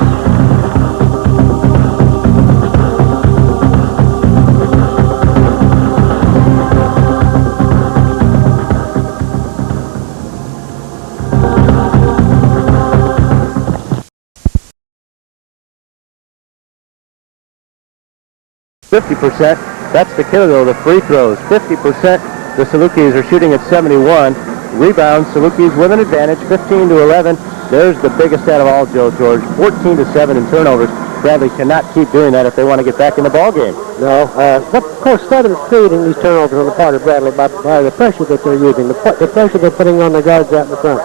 50%. That's the killer, though, the free throws. 50%. The Salukis are shooting at 71. Rebounds, Salukis with an advantage, 15-11. There's the biggest out of all, Joe George. 14-7 in turnovers. Bradley cannot keep doing that if they want to get back in the ball game. No, but of course, Southern's creating these turnovers on the part of Bradley by the pressure that they're using, the pressure they're putting on the guards out in the front,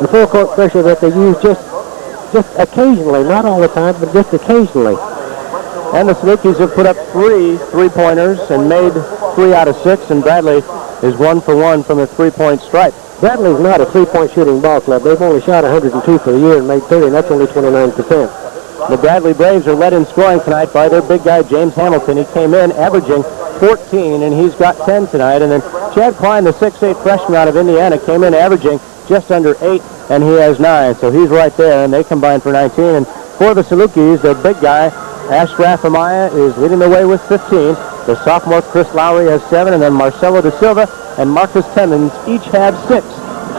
the full court pressure that they use just occasionally, not all the time, but just occasionally. And the Salukis have put up 3 3-pointers and made 3 out of 6, and Bradley is 1 for 1 from the 3-point stripe. Bradley's not a 3-point shooting ball club. They've only shot 102 for the year and made 30, and that's only 29%. The Bradley Braves are led in scoring tonight by their big guy, James Hamilton. He came in averaging 14, and he's got 10 tonight. And then Chad Klein, the 6'8 freshman out of Indiana, came in averaging just under 8, and he has 9. So he's right there, and they combine for 19. And for the Salukis, their big guy, Ashraf Amaya, is leading the way with 15. The sophomore Chris Lowry has 7, and then Marcelo Da Silva and Marcus Timmons each have 6.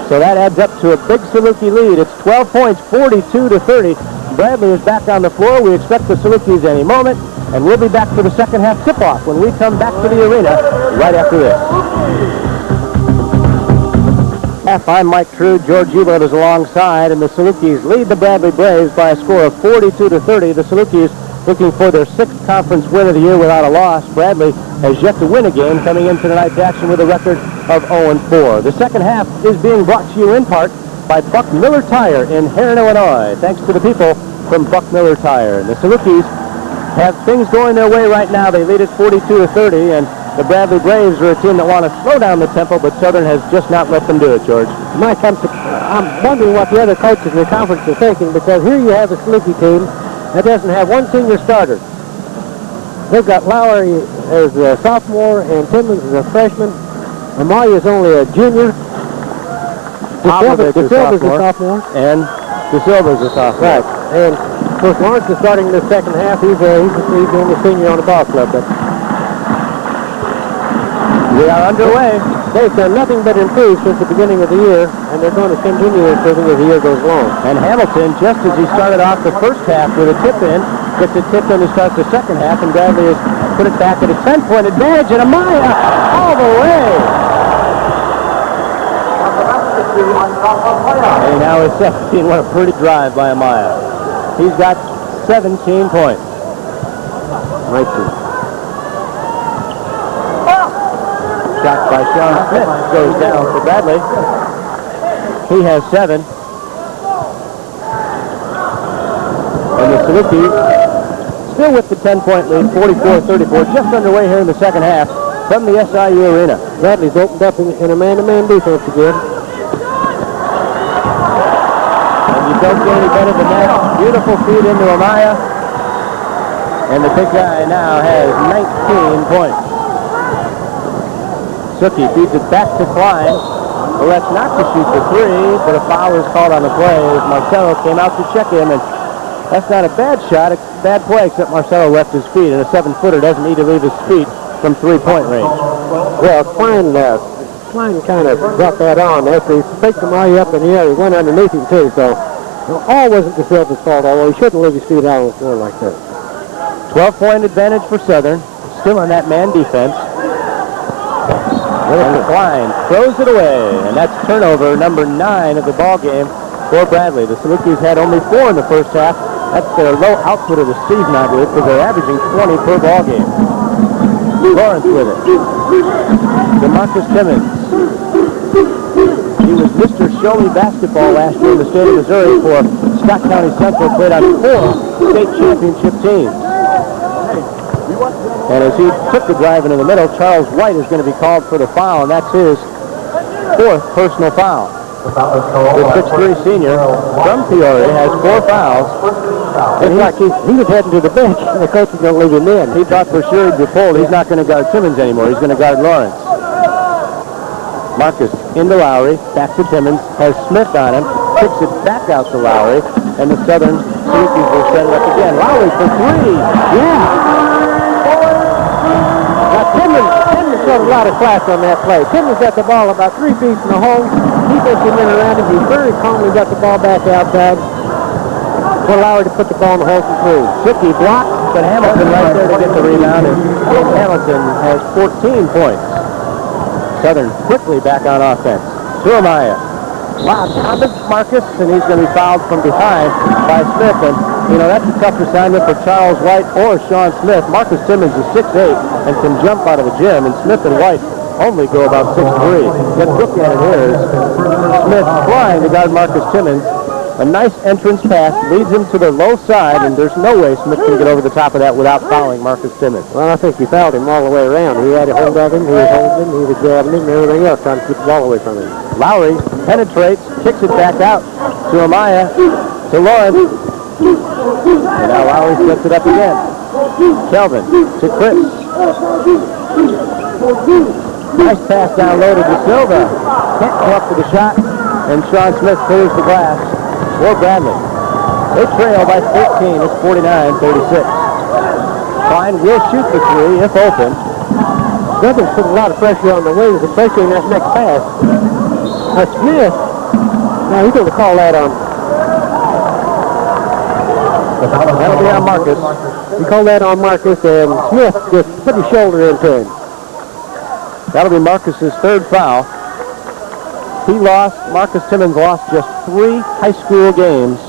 So that adds up to a big Saluki lead. It's 12 points, 42-30. Bradley is back on the floor. We expect the Salukis any moment, and we'll be back for the second half tip-off when we come back to the arena right after this. I'm Mike True. George Hubert is alongside, and the Salukis lead the Bradley Braves by a score of 42-30. The Salukis looking for their 6th conference win of the year without a loss. Bradley has yet to win a game, coming into tonight's action with a record of 0-4. The second half is being brought to you in part by Buck Miller Tire in Heron, Illinois. Thanks to the people from Buck Miller Tire. And the Salukis have things going their way right now. They lead it 42-30, and the Bradley Braves are a team that want to slow down the tempo, but Southern has just not let them do it, George. Mike, I'm wondering what the other coaches in the conference are thinking, because here you have a Saluki team that doesn't have one senior starter. They've got Lowry as a sophomore and Timmons as a freshman. Amaya is only a junior. Da Silva's a sophomore. And Da Silva's a sophomore. Right. And, of course, Lawrence is starting the second half. He's the only senior on the ball club. But we are underway. They've done nothing but improve since the beginning of the year, and they're going to continue improving as the year goes along. And Hamilton, just as he started off the first half with a tip-in, gets a tip-in to start the second half, and Bradley has put it back at a 10-point advantage, and Amaya all the way. And now it's 17. What a pretty drive by Amaya. He's got 17 points. 19. Shot by Sean Smith goes down for Bradley. He has 7. And the Salukis still with the 10-point lead, 44-34, just underway here in the second half from the SIU Arena. Bradley's opened up in a man-to-man defense again. And you don't get any better than that. Beautiful feed into Amaya. And the big guy now has 19 points. Suki feeds it back to Klein. Elects not to shoot the 3, but a foul is called on the play. Marcelo came out to check him, and that's not a bad shot. It's a bad play, except Marcelo left his feet, and a 7-footer doesn't need to leave his feet from 3-point range. Well, Klein kind of brought that on. After he picked Amaya up in the air, he went underneath him, too. So all wasn't Da Silva's fault, although he shouldn't leave his feet out on the floor like that. 12-point advantage for Southern. Still on that man defense. And Klein throws it away, and that's turnover number 9 of the ball game for Bradley. The Salukis had only 4 in the first half. That's their low output of the season, I believe, because they're averaging 20 per ball game. Lawrence with it. DeMarcus Timmons. He was Mr. Show Me Basketball last year in the state of Missouri for Scott County Central. Played on 4 state championship teams. And as he took the drive into the middle, Charles White is going to be called for the foul, and that's his 4th personal foul. The 6'3 senior from Peoria has 4 fouls. It's like he was heading to the bench, and the coach was going to leave him in. He thought for sure he'd be pulled. He's not going to guard Timmons anymore. He's going to guard Lawrence. Marcus into Lowry, back to Timmons, has Smith on him, kicks it back out to Lowry, and the Southern Salukis will set it up again. Lowry for 3. Yeah. Timmons showed a lot of class on that play. Timmons got the ball about 3 feet from the hole. He just went around him. He very calmly got the ball back outside for Lowry to put the ball in the hole for 3. Tricky block, but Hamilton right there to get the rebound, and Hamilton has 14 points. Southern quickly back on offense. Amaya. Lob on to Marcus, and he's going to be fouled from behind by Smith. And, you know, that's a tough assignment for Charles White or Sean Smith. Marcus Timmons is 6'8" and can jump out of the gym, and Smith and White only go about 6'3". Let's look at it here. Smith flying to guard Marcus Timmons. A nice entrance pass leads him to the low side, and there's no way Smith can get over the top of that without fouling Marcus Timmons. Well, I think he fouled him all the way around. He had a hold of him, he was holding him, he was grabbing him, and everything else, trying to keep the ball away from him. Lowry penetrates, kicks it back out to Amaya, to Lawrence. And now Lowry sets it up again. Kelvin to Chris. Nice pass down low to De Silva. Can't go up to the shot, and Sean Smith clears the glass for Bradley. They trail by 13. It's 49-36. Klein will shoot the three if open. Southern's put a lot of pressure on the wings, especially in that next pass. Smith, now he's going to call that on. That'll be on Marcus. He called that on Marcus, and Smith just put his shoulder into him. That'll be Marcus's third foul. Marcus Timmons lost just 3 high school games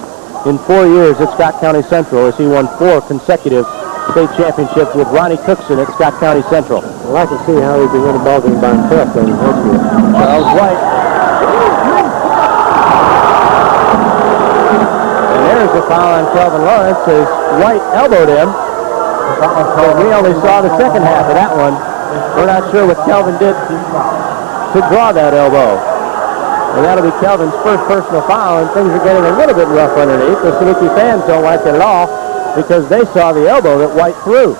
in 4 years at Scott County Central as he won 4 consecutive state championships with Ronnie Cookson at Scott County Central. Well, I can see how he can win a ball game by himself then in high school. Charles White. And there's a foul on Kelvin Lawrence as White elbowed him. But we only saw the second half of that one. We're not sure what Kelvin did to draw that elbow. And that'll be Kelvin's first personal foul, and things are getting a little bit rough underneath. The Saluki fans don't like it at all because they saw the elbow that White threw.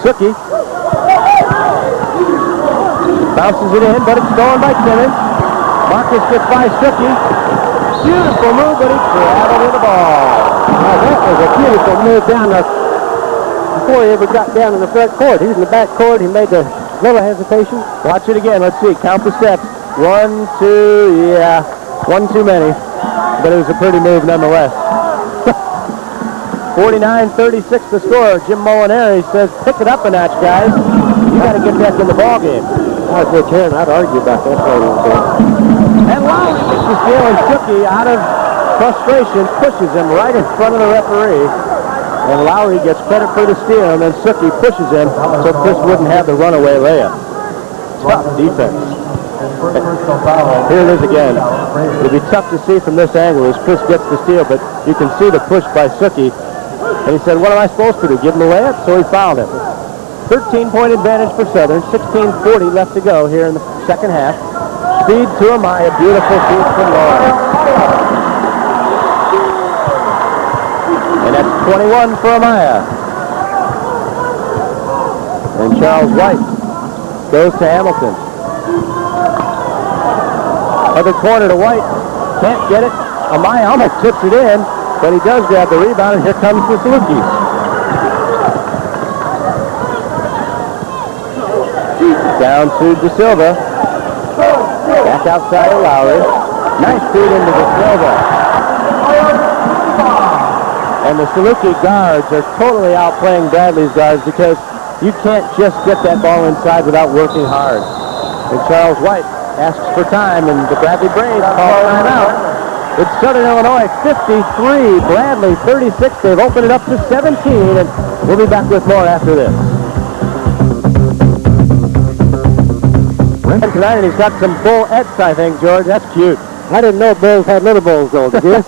Suki bounces it in, but it's stolen by Timmons. Marcus gets by Suki. Beautiful move, but he traveled with the ball. Now, that was a beautiful move down before he ever got down in the front court. He was in the back court. He made the little hesitation. Watch it again. Let's see. Count the steps. 1, 2, yeah. 1 too many. But it was a pretty move nonetheless. 49-36 the score. Jim Molinari says, pick it up a notch, guys. You got to get back in the ball game. I was with Karen. I'd argue about that. And Lowry gets the steal, and Suki, out of frustration, pushes him right in front of the referee. And Lowry gets credit for the steal, and then Suki pushes him so Chris wouldn't have the runaway layup. Tough defense. Here it is again. It'll be tough to see from this angle as Chris gets the steal, but you can see the push by Suki. And he said, what am I supposed to do, give him a layup? So he fouled him. 13-point advantage for Southern. 16:40 left to go here in the second half. Speed to Amaya. Beautiful feed from Lawrence. And that's 21 for Amaya. And Charles White goes to Hamilton. Other corner to White. Can't get it. Amaya almost tips it in, but he does grab the rebound, and here comes the Salukis. Down to De Silva. Back outside of Lowry. Nice feed into De Silva. And the Saluki guards are totally outplaying Bradley's guards because you can't just get that ball inside without working hard. And Charles White asks for time, and the Bradley Braves call timeout. It's Southern Illinois 53, Bradley 36. They've opened it up to 17, and we'll be back with more after this. And tonight, and he's got some bull Eds, I think, George. That's cute. I didn't know bulls had little bulls, though, did you?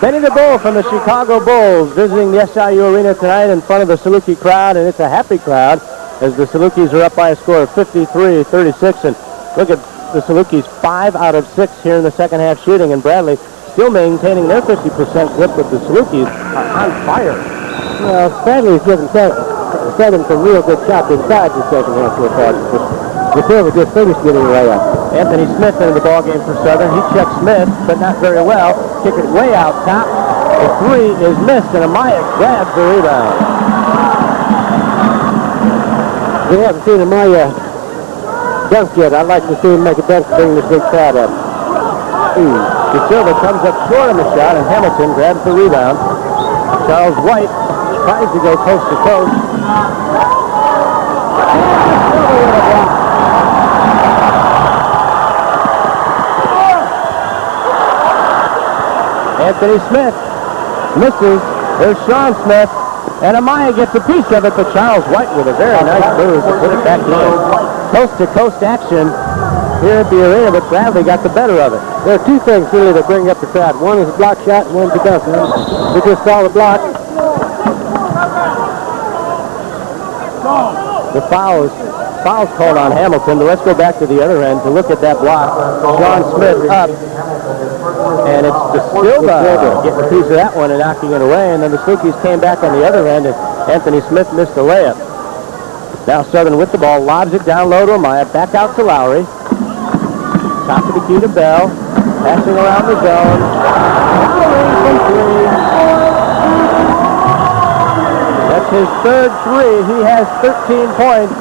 Benny the Bull from the Chicago Bulls visiting the SIU Arena tonight in front of the Saluki crowd, and it's a happy crowd as the Salukis are up by a score of 53-36. And look at the Salukis, 5 out of 6 here in the second half shooting, and Bradley still maintaining their 50% clip, but the Salukis are on fire. Well, Bradley's given Southern some real good shots inside the second half so far. The Silva just finished getting a layup. Anthony Smith into the ball game for Southern. He checks Smith, but not very well. Kick it way out top. The three is missed, and Amaya grabs the rebound. We haven't seen Amaya dunk yet. I'd like to see him make a dunk to bring this big crowd up. De Silva comes up short on the shot, and Hamilton grabs the rebound. Charles White tries to go coast to coast. Anthony Smith misses. There's Sean Smith, and Amaya gets a piece of it, but Charles White with a very nice move to put it back in. Coast-to-coast action here at the arena, but Bradley got the better of it. There are two things really that bring up the crowd. One is a block shot, and one's a dunk. We just saw the block. The foul's called on Hamilton, but let's go back to the other end to look at that block. Sean Smith up, and it's De Silva getting a piece of that one and knocking it away, and then the Salukis came back on the other end, and Anthony Smith missed the layup. Now Southern with the ball, lobs it down low to Amaya, back out to Lowry. Top of the key to Bell, passing around the zone. Lowry from three. That's his third three. He has 13 points,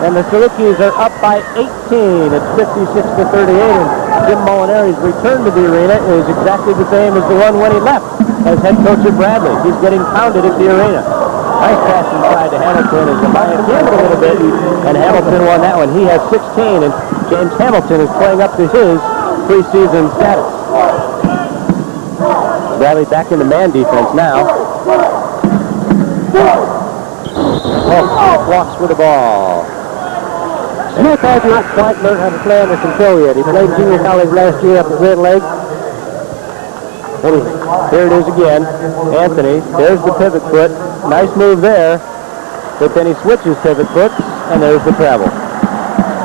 and the Salukis are up by 18. It's 56-38, and Jim Molinari's return to the arena is exactly the same as the one when he left as head coach at Bradley. He's getting pounded at the arena. Nice pass inside to Hamilton as Amaya gambled a little bit, and Hamilton won that one. He has 16, and James Hamilton is playing up to his preseason status. Bradley back into man defense now. Walks with the ball. Smith has not quite learned how to play under control yet. He played junior college last year up at Red Lake. Here it is again. Anthony, there's the pivot foot. Nice move there. But then he switches pivot foots, and there's the travel.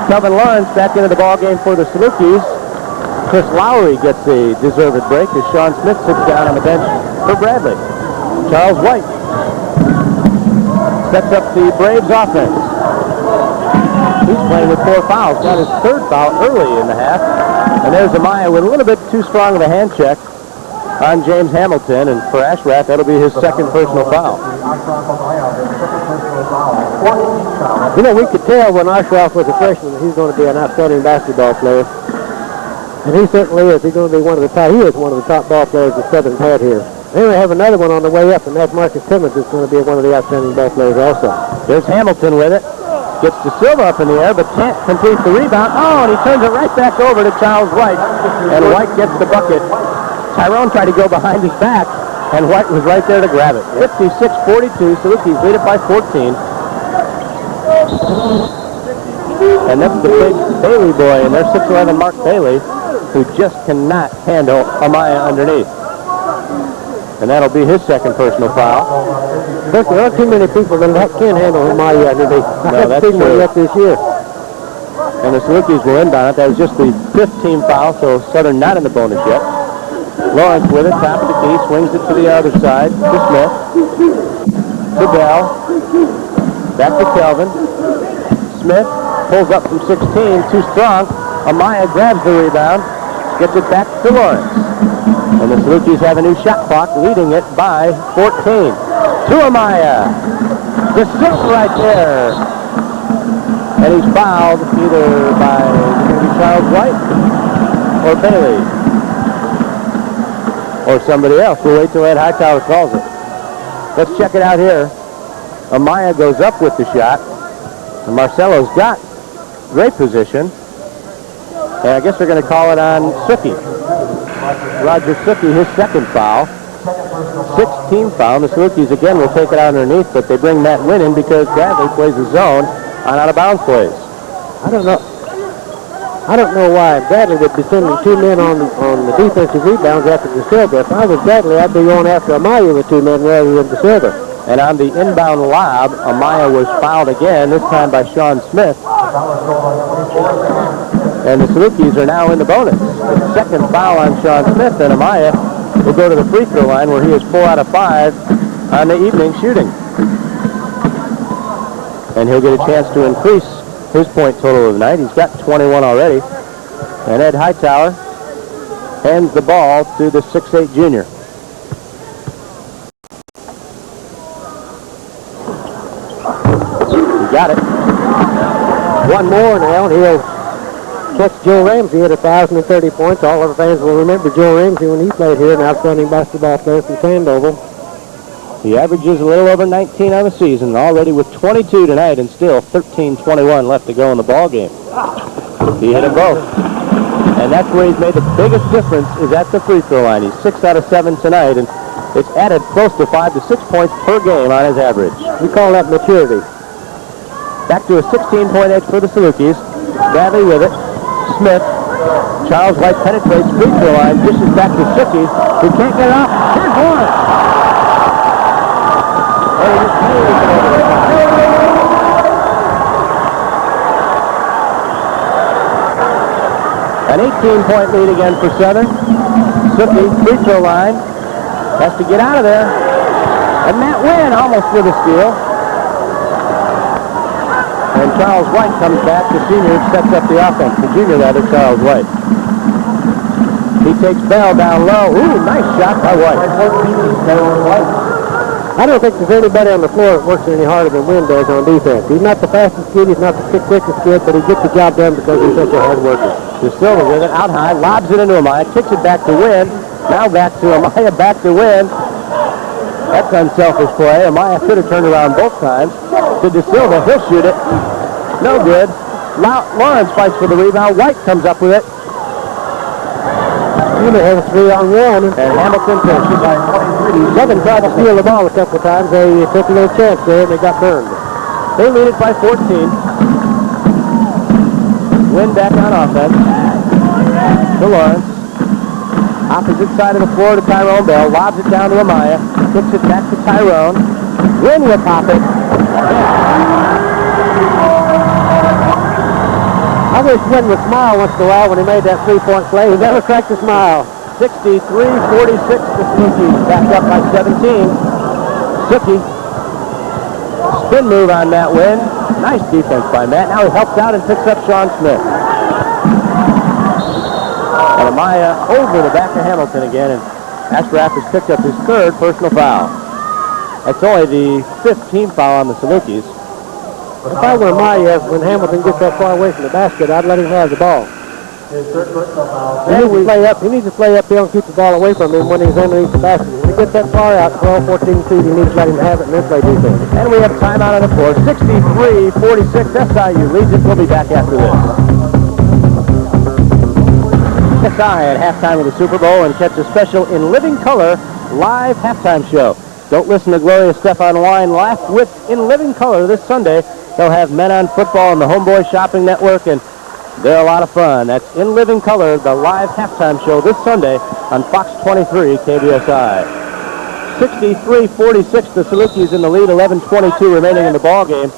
Kelvin Lawrence back into the ball game for the Salukis. Chris Lowry gets a deserved break as Sean Smith sits down on the bench for Bradley. Charles White sets up the Braves offense. He's playing with 4 fouls. Got his third foul early in the half. And there's Amaya with a little bit too strong of a hand check on James Hamilton. And for Ashrath, that'll be his second personal foul. You know, we could tell when Ashrath was a freshman that he's going to be an outstanding basketball player. And he certainly is. He's going to be one of the top. He is one of the top ball players that Southern's had here. Then we have another one on the way up, and that's Marcus Timmons, who's going to be one of the outstanding ball players also. There's Hamilton with it. Gets to Silva up in the air, but can't complete the rebound. Oh, and he turns it right back over to Charles White, and White gets the bucket. Tyrone tried to go behind his back, and White was right there to grab it. 56-42, Salukis lead it by 14. And that's the big Bailey boy, and there's 6'11" Mark Bailey, who just cannot handle Amaya underneath. And that'll be his second personal foul. But there aren't too many people that can handle Amaya underneath. No, that's true. Yet this year. And the Salukis will inbound it. That was just the 15th foul, so Southern not in the bonus yet. Lawrence with it, top of the key, swings it to the other side, to Smith. To Bell. Back to Kelvin. Smith pulls up from 16, too strong. Amaya grabs the rebound, gets it back to Lawrence. And the Salukis have a new shot clock, leading it by 14. To Amaya. The silk right there. And he's fouled either by Charles White or Bailey. Or somebody else. We'll wait till Ed Hightower calls it. Let's check it out here. Amaya goes up with the shot. And Marcelo's got great position. And I guess they're going to call it on Suki. Roger Suki, his second foul. 16th foul. The Salukis again will take it out underneath, but they bring Matt Wynn in because Bradley plays the zone on out-of-bounds plays. I don't know why Bradley would be sending 2 men on the defensive rebounds after De Silva. If I was Bradley, I'd be going after Amaya with 2 men rather than De Silva. And on the inbound lob, Amaya was fouled again, this time by Sean Smith. And the Salukis are now in the bonus. The second foul on Sean Smith, and Amaya will go to the free throw line where he is 4 out of 5 on the evening shooting. And he'll get a chance to increase his point total of the night. He's got 21 already. And Ed Hightower hands the ball to the 6'8" junior. He got it. One more now, and he'll catch Joe Ramsey at 1,030 points. All our fans will remember Joe Ramsey when he played here, an outstanding basketball player from Sandoval. He averages a little over 19 on the season, already with 22 tonight, and still 13-21 left to go in the ball game. He hit them both. And that's where he's made the biggest difference, is at the free throw line. He's 6 out of 7 tonight, and it's added close to 5 to 6 points per game on his average. We call that maturity. Back to a 16-point edge for the Salukis. Bradley with it. Smith. Charles White penetrates free throw line, dishes back to Suki, who can't get it off. Here's one. An 18-point lead again for Southern. Suki, free throw line, has to get out of there. And Matt Wynn almost with a steal. And Charles White comes back. The senior sets up the offense. The junior, rather, Charles White. He takes Bell down low. Ooh, nice shot by White. I don't think there's anybody on the floor that works any harder than Wynn does on defense. He's not the fastest kid, he's not the quickest kid, but he gets the job done because he's such a hard worker. DeSilva with it, out high, lobs it into Amaya, kicks it back to Wynn. Now back to Amaya, back to Wynn. That's unselfish play. Amaya should have turned around both times. To DeSilva, he'll shoot it. No good. Lawrence fights for the rebound. White comes up with it. Wheeler has a 3-on-1. And Hamilton finishes. Southern tried to steal the ball a couple of times. They took a little chance there and they got burned. They lead it by 14. Wynn back on offense. To Lawrence. Opposite side of the floor to Tyrone Bell. Lobs it down to Amaya. Kicks it back to Tyrone. Wynn will pop it. I wish Wynn would smile once in a while when he made that three-point play. He never cracked a smile. 63-46 to Salukis. Back up by 17. Sookie. Spin move on Matt Wynn. Nice defense by Matt. Now he helps out and picks up Sean Smith. And Amaya over the back of Hamilton again. And Ashraff has picked up his third personal foul. That's only the 15th foul on the Salukis. If I were Maya, when Hamilton gets that far away from the basket, I'd let him have the ball. His third personal foul. He needs to play uphill and keep the ball away from him when he's underneath the basket. When he gets that far out, 12, 14 feet, he needs to let him have it and then play defense. And we have timeout on the floor. 63-46. SIU leads it. We'll be back after this. SI at halftime of the Super Bowl and catch a special In Living Color live halftime show. Don't listen to Gloria Stefan Wine. Laugh with In Living Color this Sunday. They'll have Men on Football on the Homeboy Shopping Network, and they're a lot of fun. That's In Living Color, the live halftime show this Sunday on Fox 23 KBSI. 63-46, the Salukis in the lead, 11:22 remaining in the ball game.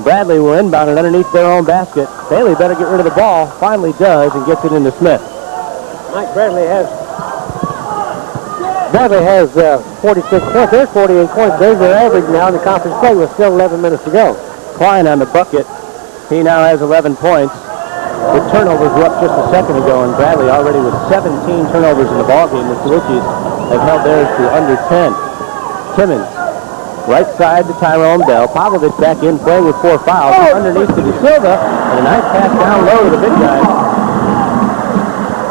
Bradley will inbound it underneath their own basket. Bailey better get rid of the ball. Finally does and gets it into Smith. Mike Bradley has 46 points. There's 48 points. There's their average now in the conference play with still 11 minutes to go. Klein on the bucket. He now has 11 points. The turnovers were up just a second ago, and Bradley already with 17 turnovers in the ballgame. The Salukis have held theirs to under 10. Timmons, right side to Tyrone Bell. Pavlovich back in playing with 4 fouls. Underneath to DeSilva, and a nice pass down low to the big guy.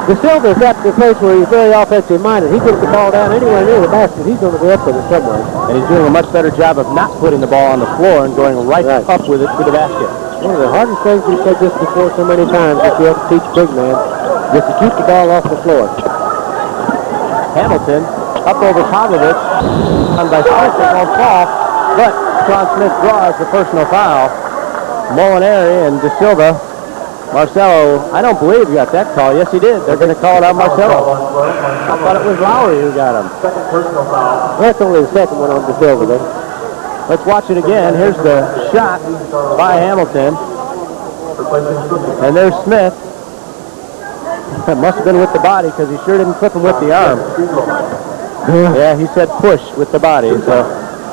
DeSilva's got to the place where he's very offensive-minded. He gets the ball down anywhere near the basket, he's going to go up with it somewhere. And he's doing a much better job of not putting the ball on the floor and going right up with it to the basket. One of the hardest things, we've said this before so many times, that you have to teach big man, is to keep the ball off the floor. Hamilton up over Pavlovich. On by Smith, it won't fall, but Sean Smith draws the personal foul. Molinari and DeSilva. Marcelo, I don't believe he got that call. Yes, he did. They're going to call it on Marcelo. I thought it was Lowry who got him. Second personal foul. That's only the second one on DeSilva, then. Let's watch it again. Here's the shot by Hamilton. And there's Smith. That must have been with the body because he sure didn't clip him with the arm. Yeah, he said push with the body. So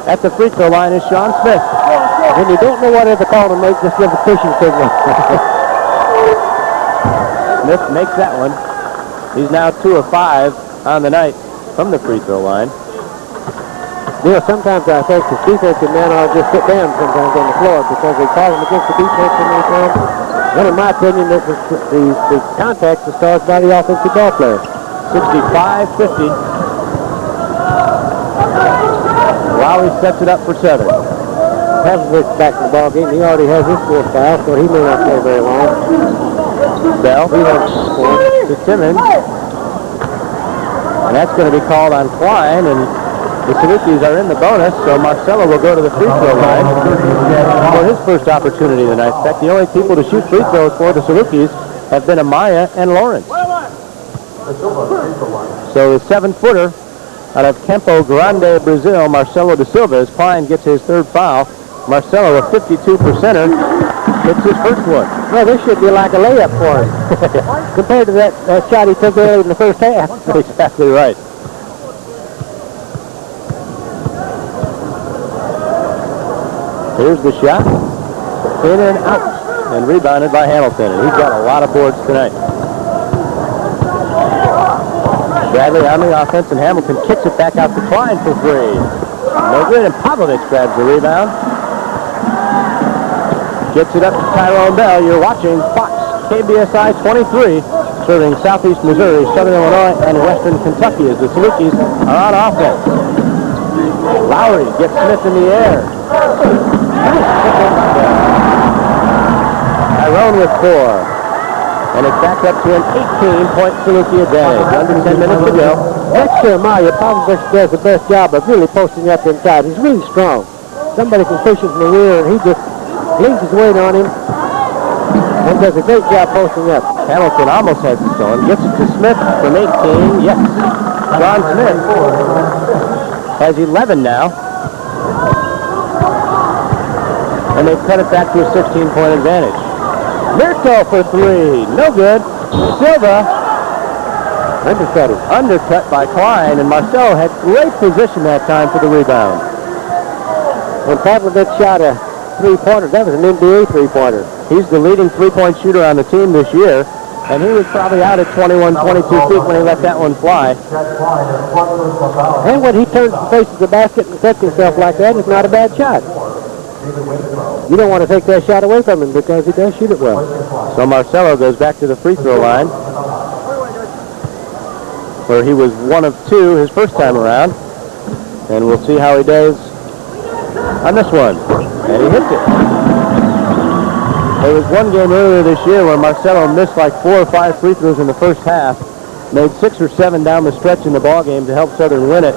at the free throw line is Sean Smith. When you don't know what other call to make, just give a pushing signal. Smith makes that one. He's now 2 of 5 on the night from the free throw line. You know, sometimes I think the defensive men ought to just sit down sometimes on the floor because they call them against the defense so many times. Then in my opinion, the contact is caused by the offensive ball player. 65-50. Lowry sets it up for Southern. Pavlovich back in the ball game. He already has his 4th foul, so he may not play very long. Bell to Timmons. And that's going to be called on Klein, and the Salukis are in the bonus, so Marcelo will go to the free throw line for his first opportunity tonight. In fact, the only people to shoot free throws for the Salukis have been Amaya and Lawrence. So the 7-footer out of Campo Grande, Brazil, Marcelo DeSilva, as Klein gets his 3rd foul. Marcelo, a 52%er, hits his first one. Well, this should be like a layup for him compared to that shot he took earlier in the first half. Exactly right. Here's the shot. In and out, and rebounded by Hamilton, and he's got a lot of boards tonight. Bradley on the offense, and Hamilton kicks it back out to Klein for three. No good, and Pavlovich grabs the rebound. Gets it up to Tyrone Bell. You're watching Fox KBSI 23, serving Southeast Missouri, Southern Illinois, and Western Kentucky as the Salukis are on offense. Lowry gets Smith in the air. Tyrone with 4. And it's back up to an 18-point Saluki advantage. Under 10 minutes to go. Next to Amaya, Pavlovich does the best job of really posting up inside. He's really strong. Somebody can push him from the rear, and he just leans his weight on him and does a great job posting up. Hamilton almost has it stolen. Gets it to Smith from 18. Yes. John Smith has 11 now. And they've cut it back to a 16-point advantage. Mirko for 3. No good. Silva undercut by Klein, and Marcelo had great position that time for the rebound. When Pavlovich shot a three-pointer, that was an NBA three-pointer. He's the leading three-point shooter on the team this year, and he was probably out at 21, 22 feet when he let that one fly. And when he turns and faces the basket and sets himself like that, it's not a bad shot. You don't want to take that shot away from him because he does shoot it well. So Marcelo goes back to the free throw line, where he was 1 of 2 his first time around. And we'll see how he does on this one. And he hits it. There was one game earlier this year where Marcelo missed like 4 or 5 free throws in the first half, made 6 or 7 down the stretch in the ball game to help Southern win it.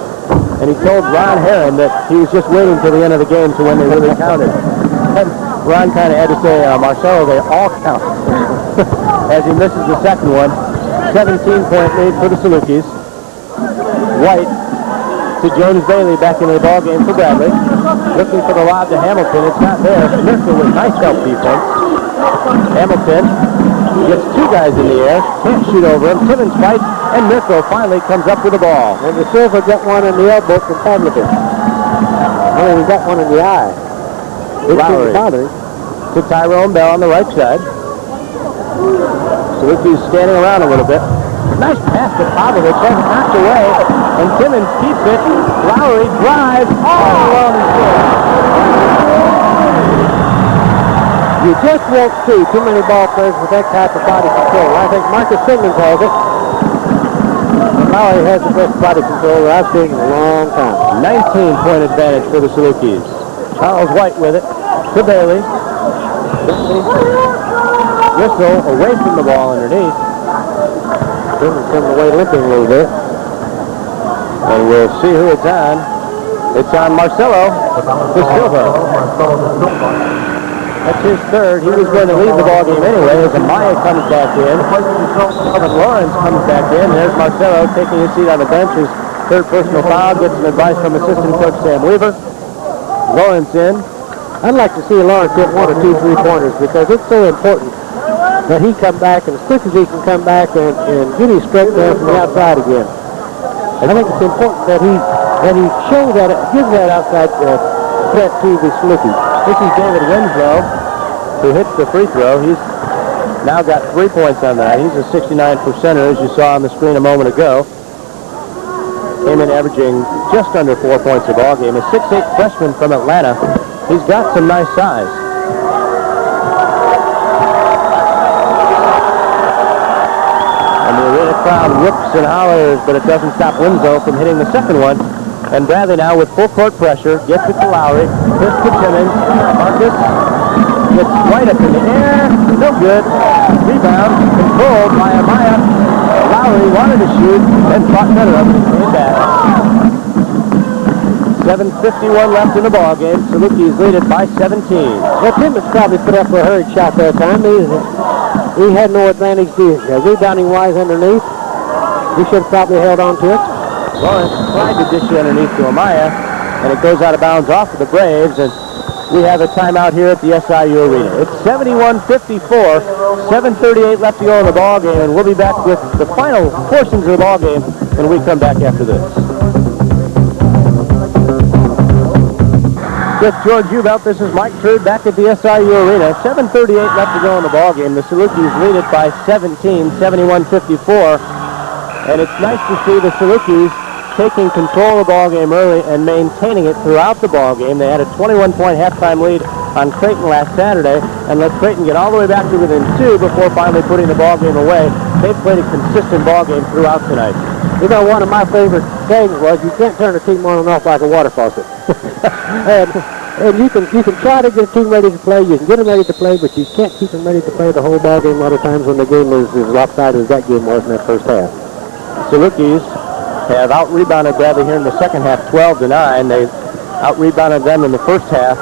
And he told Ron Herron that he was just waiting till the end of the game to when they really counted. And Ron kind of had to say, Marcelo, they all count. As he misses the second one. 17-point lead for the Salukis. White to Jones Bailey back in the ball game for Bradley. Looking for the lob to Hamilton. It's not there. Mirko with nice help defense. Hamilton gets 2 guys in the air. Can't shoot over him. Timmons fights, and Mirko finally comes up with the ball. And the Silva got one in the elbow from Pavlovich. Well, he got one in the eye. Lowry to Tyrone Bell on the right side. Saluki's standing around a little bit. Nice pass to Pavlovich. Has it knocked away. And Timmons keeps it. Lowry drives all along the floor. You just won't see too many ball players with that type of body control. I think Marcus Simmons has it. And Lowry has the best body control that I've seen in a long time. 19-point advantage for the Salukis. Charles White with it to Bailey. Whistle away from the ball underneath. Simmons coming away limping a little bit. And we'll see who it's on. It's on Marcelo to Silva. That's his third. He was going to leave the ball game anyway as Amaya comes back in. And Lawrence comes back in. There's Marcelo taking his seat on the bench. His third personal foul. Gets some advice from assistant coach Sam Weaver. Lawrence in. I'd like to see Lawrence get 1 or 2 three-pointers because it's so important that he come back, and as quick as he can come back and get his strength down from the outside again. I think it's important that he shows that, gives that outside threat to the Salukis. This is David Winslow, who hits the free throw. He's now got 3 points on that. He's a 69%er, as you saw on the screen a moment ago. Came in averaging just under 4 points a ball game. A 6'8" freshman from Atlanta. He's got some nice size. And the arena crowd whoops and hollers, but it doesn't stop Winslow from hitting the second one. And Bradley now with full court pressure, gets it to Lowry, hits to Timmons. Marcus gets White up in the air, no good. Rebound, controlled by Amaya. Lowry wanted to shoot, then fought better of it and came back. 7:51 left in the ball game. Salukis lead it by 17. Well, Timmons probably put up a hurried shot that time. He had no advantage rebounding-wise underneath. He should have probably held on to it. Lawrence tried to dish it underneath to Amaya, and it goes out of bounds off of the Braves, and we have a timeout here at the SIU Arena. It's 71-54, 7:38 left to go in the ball game, and we'll be back with the final portions of the ball game when we come back after this. With George Ubelt, this is Mike Trude back at the SIU Arena. 7:38 left to go in the ball game. The Salukis lead it by 17, 71-54. And it's nice to see the Salukis taking control of the ball game early and maintaining it throughout the ball game. They had a 21-point halftime lead on Creighton last Saturday and let Creighton get all the way back to within 2 before finally putting the ball game away. They've played a consistent ball game throughout tonight. You know, one of my favorite sayings was, you can't turn a team on and off like a water faucet. and you can try to get a team ready to play. You can get them ready to play, but you can't keep them ready to play the whole ball game a lot of times when the game is as lopsided as that game was in that first half. Salukis have out-rebounded Bradley here in the second half, 12-9. They out-rebounded them in the first half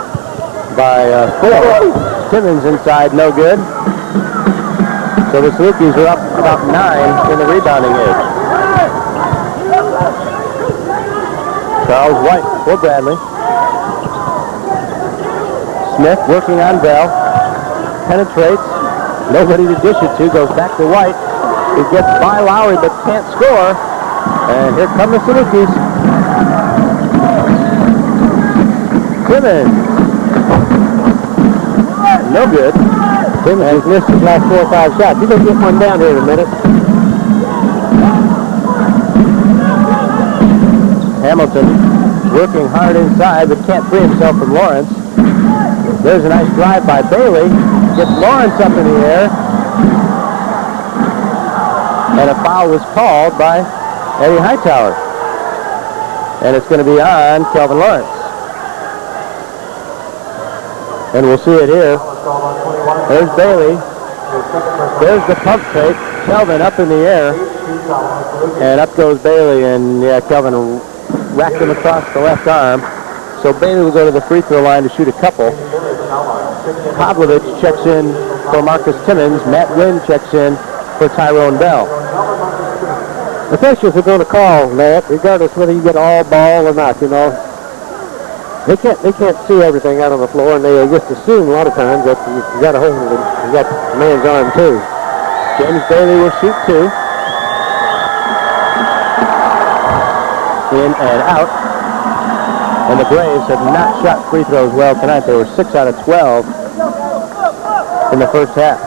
by 4. Simmons inside, no good. So the Salukis are up about 9 in the rebounding edge. Charles White for Bradley. Smith working on Bell. Penetrates. Nobody to dish it to. Goes back to White. He gets by Lowry but can't score. And here come the Salukis. Simmons. No good. Simmons has missed his last 4 or 5 shots. He's going to get one down here in a minute. Hamilton working hard inside but can't free himself from Lawrence. There's a nice drive by Bailey. Gets Lawrence up in the air. And a foul was called by Eddie Hightower. And it's going to be on Kelvin Lawrence. And we'll see it here. There's Bailey. There's the pump fake. Kelvin up in the air. And up goes Bailey. And yeah, Kelvin racked him across the left arm. So Bailey will go to the free throw line to shoot a couple. Pavlovich checks in for Marcus Timmons. Matt Wynn checks in for Tyrone Bell. Officials are going to call that, regardless whether you get all ball or not, you know. They can't see everything out on the floor, and they just assume a lot of times that you got a hold of him. You got the man's arm, too. James Bailey will shoot 2. In and out. And the Braves have not shot free throws well tonight. They were 6 out of 12 in the first half.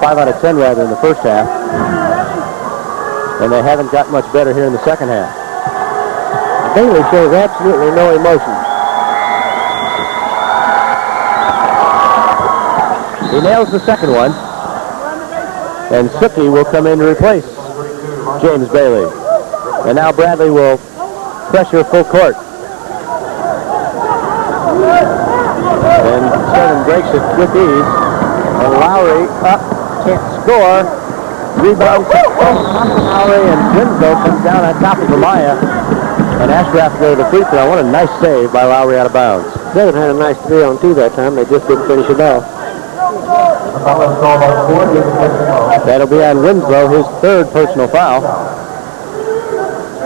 5 out of 10 rather in the first half. And they haven't got much better here in the second half. Bailey shows absolutely no emotion. He nails the second one. And Suki will come in to replace James Bailey. And now Bradley will pressure full court. And Southern breaks it with ease. And Lowry up, can't score. Rebound, Lowry, and Winslow comes down on top of Amaya. And Ashraf go to the free throw. What a nice save by Lowry out of bounds. Southern had a nice 3-on-2 that time. They just didn't finish it off. That'll be on Winslow, his 3rd personal foul.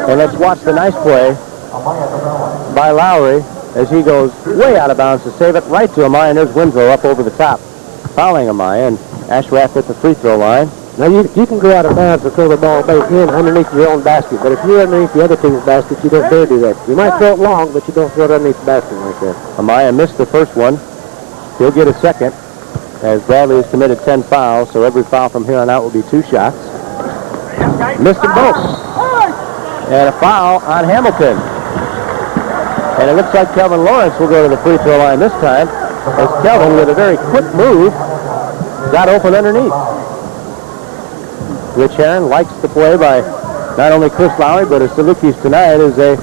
And let's watch the nice play by Lowry as he goes way out of bounds to save it right to Amaya. And there's Winslow up over the top, fouling Amaya. And Ashraf at the free throw line. Now, you can go out of bounds and throw the ball back in underneath your own basket. But if you're underneath the other team's basket, you don't dare do that. You might throw it long, but you don't throw it underneath the basket like that. Amaya missed the first one. He'll get a second, as Bradley has committed 10 fouls, so every foul from here on out will be 2 shots. Missed them both. And a foul on Hamilton. And it looks like Kelvin Lawrence will go to the free throw line this time, as Kelvin, with a very quick move, got open underneath. Rich Herron likes the play by not only Chris Lowry, but his Salukis tonight as they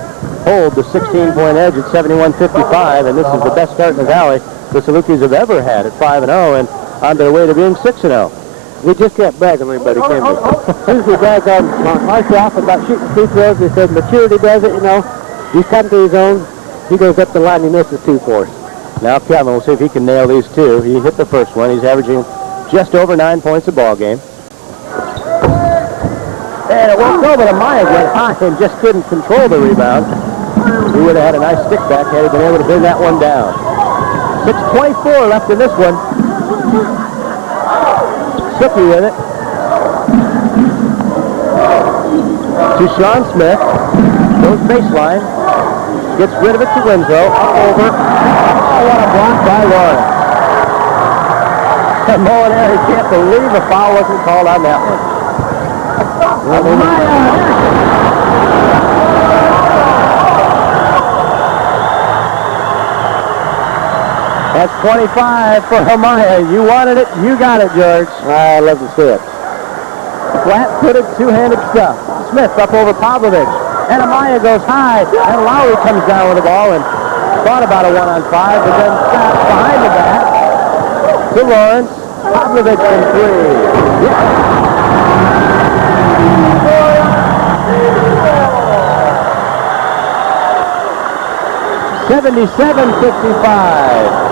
hold the 16-point edge at 71-55, and this is the best start in the Valley the Salukis have ever had at 5-0 and on their way to being 6-0. We just can't brag on anybody, can we? As soon as we brag on Ashraf about shooting free throws, we said maturity does it, you know. He's come to his own. He goes up the line, he misses 2 for us. Now Kevin, we'll see if he can nail these 2. He hit the first one. He's averaging just over 9 points a ball game. And it won't go, but Amaya went high and just couldn't control the rebound. He would have had a nice stick back had he been able to bring that one down. 6:24 left in this one. Suki with it. To Sean Smith. Goes baseline. Gets rid of it to Winslow. Up over. what a block by Lawrence. And Molinari can't believe a foul wasn't called on that one. That's 25 for Amaya. You wanted it, you got it, George. I love to see it. Flat-footed, two-handed stuff. Smith up over Pavlovich. And Amaya goes high. And Lowry comes down with the ball and thought about a 1-on-5, but then stops behind the back to Lawrence. Pavlovich in three. Yeah. 77-55.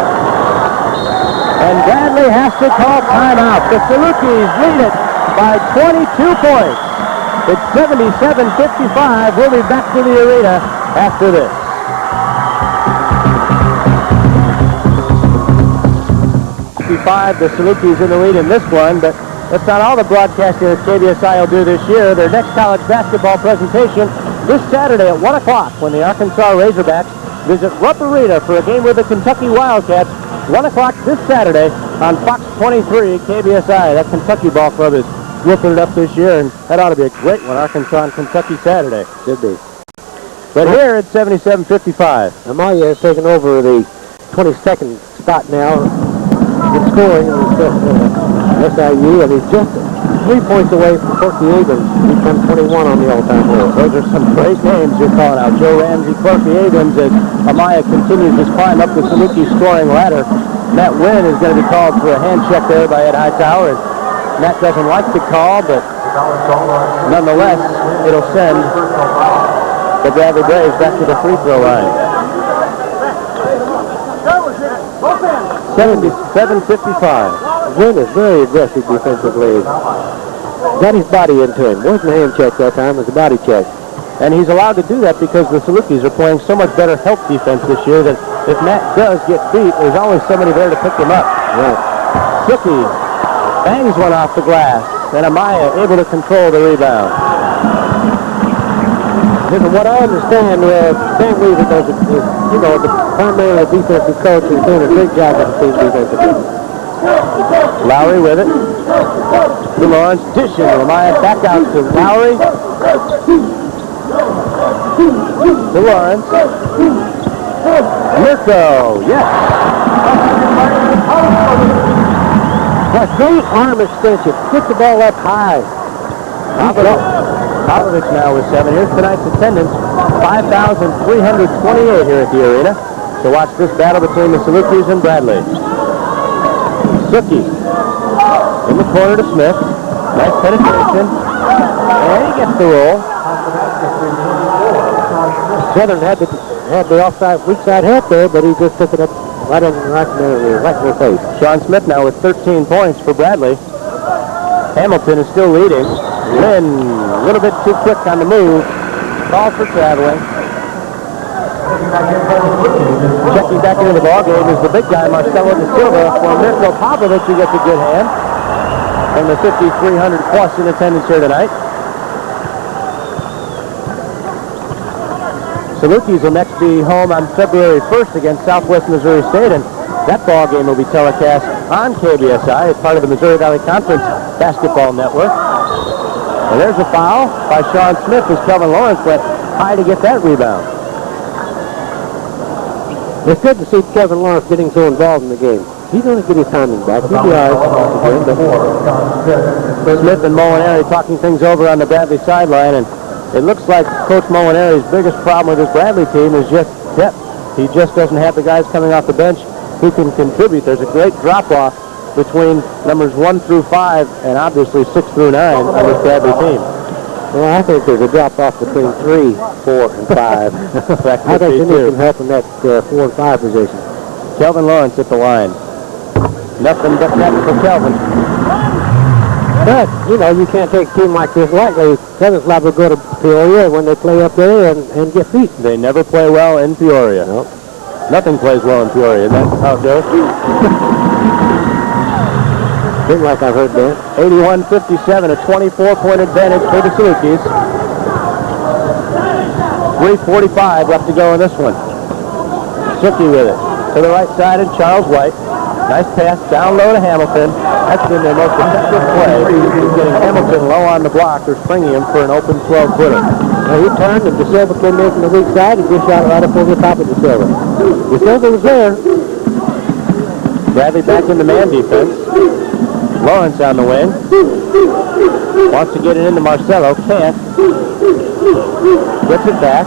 And Bradley has to call timeout. The Salukis lead it by 22 points. It's 77-55. We'll be back to the arena after this. The Salukis in the lead in this one, but that's not all the broadcasting that KBSI will do this year. Their next college basketball presentation this Saturday at 1 o'clock when the Arkansas Razorbacks visit Rupp Arena for a game with the Kentucky Wildcats. 1 o'clock this Saturday on Fox 23 KBSI. That Kentucky ball club is whooping it up this year, and that ought to be a great one, Arkansas and Kentucky Saturday. Should be. But here it's 77-55. Amaya has taken over the 22nd spot now in scoring in SIU, and he's just 3 points away from Corky Abrams. He comes 21 on the all-time list. Those are some great names you're calling out. Joe Ramsey, Corky Abrams, as Amaya continues his climb up the Saluki scoring ladder. Matt Wynn is going to be called for a hand check there by Ed Hightower. Matt doesn't like the call, but nonetheless, it'll send the Bradley Braves back to the free throw line. 77-55. Wynn is very aggressive defensively. Got his body into him. Wasn't a hand check that time, it was a body check. And he's allowed to do that because the Salukis are playing so much better help defense this year that if Matt does get beat, there's always somebody there to pick him up. Right. Suki bangs one off the glass, and Amaya able to control the rebound. From what I understand, Sam Weaver does it, the primary defensive coach is doing a great job of the team defensively. Lowry with it. To Lawrence, dishing. Amaya back out to Lowry. To Lawrence. Mirko, yes. A great arm extension. Get the ball up high. Pavlovich now with 7. Here's tonight's attendance, 5,328 here at the arena to watch this battle between the Salukis and Bradley. Suki in the corner to Smith. Nice penetration. And he gets the roll. Southern had the offside, weak side help there, but he just took it up right in the face. Sean Smith now with 13 points for Bradley. Hamilton is still leading. Lynn, a little bit too quick on the move. Call for traveling. Checking back into the ballgame is the big guy, Marcelo Da Silva. For Mirko Pavlovich, who gets a good hand. And the 5,300 plus in attendance here tonight. Salukis will next be home on February 1st against Southwest Missouri State, and that ball game will be telecast on KBSI as part of the Missouri Valley Conference Basketball Network. And there's a foul by Sean Smith as Kelvin Lawrence went high to get that rebound. It's good to see Kevin Lawrence getting so involved in the game. He's going to get his timing back. He'll be all right. Smith and Molinari talking things over on the Bradley sideline, and it looks like Coach Molinari's biggest problem with his Bradley team is just depth. He just doesn't have the guys coming off the bench who can contribute. There's a great drop-off between numbers 1 through 5 and obviously 6 through 9 on this Bradley team. Well, I think there's a drop-off between 3, 4, and 5. I think they need some help in that 4 and 5 position. Kelvin Lawrence at the line. Nothing but net for Kelvin. But, you can't take a team like this lightly. Southern's liable to go to Peoria when they play up there and get beat. They never play well in Peoria. Nope. Nothing plays well in Peoria. That's how it goes. Didn't like I've heard that. 81-57, a 24-point advantage for the Salukis. 3:45 left to go in this one. Suki with it. To the right side and Charles White. Nice pass down low to Hamilton. That's been their most effective play. He's getting Hamilton low on the block or springing him for an open 12-footer. Well, he turned and DeSilva came in from the weak side and just shot it right up over the top of DeSilva. DeSilva was there. Bradley back in the man defense. Lawrence on the wing. Wants to get it into Marcelo. Can't. Gets it back.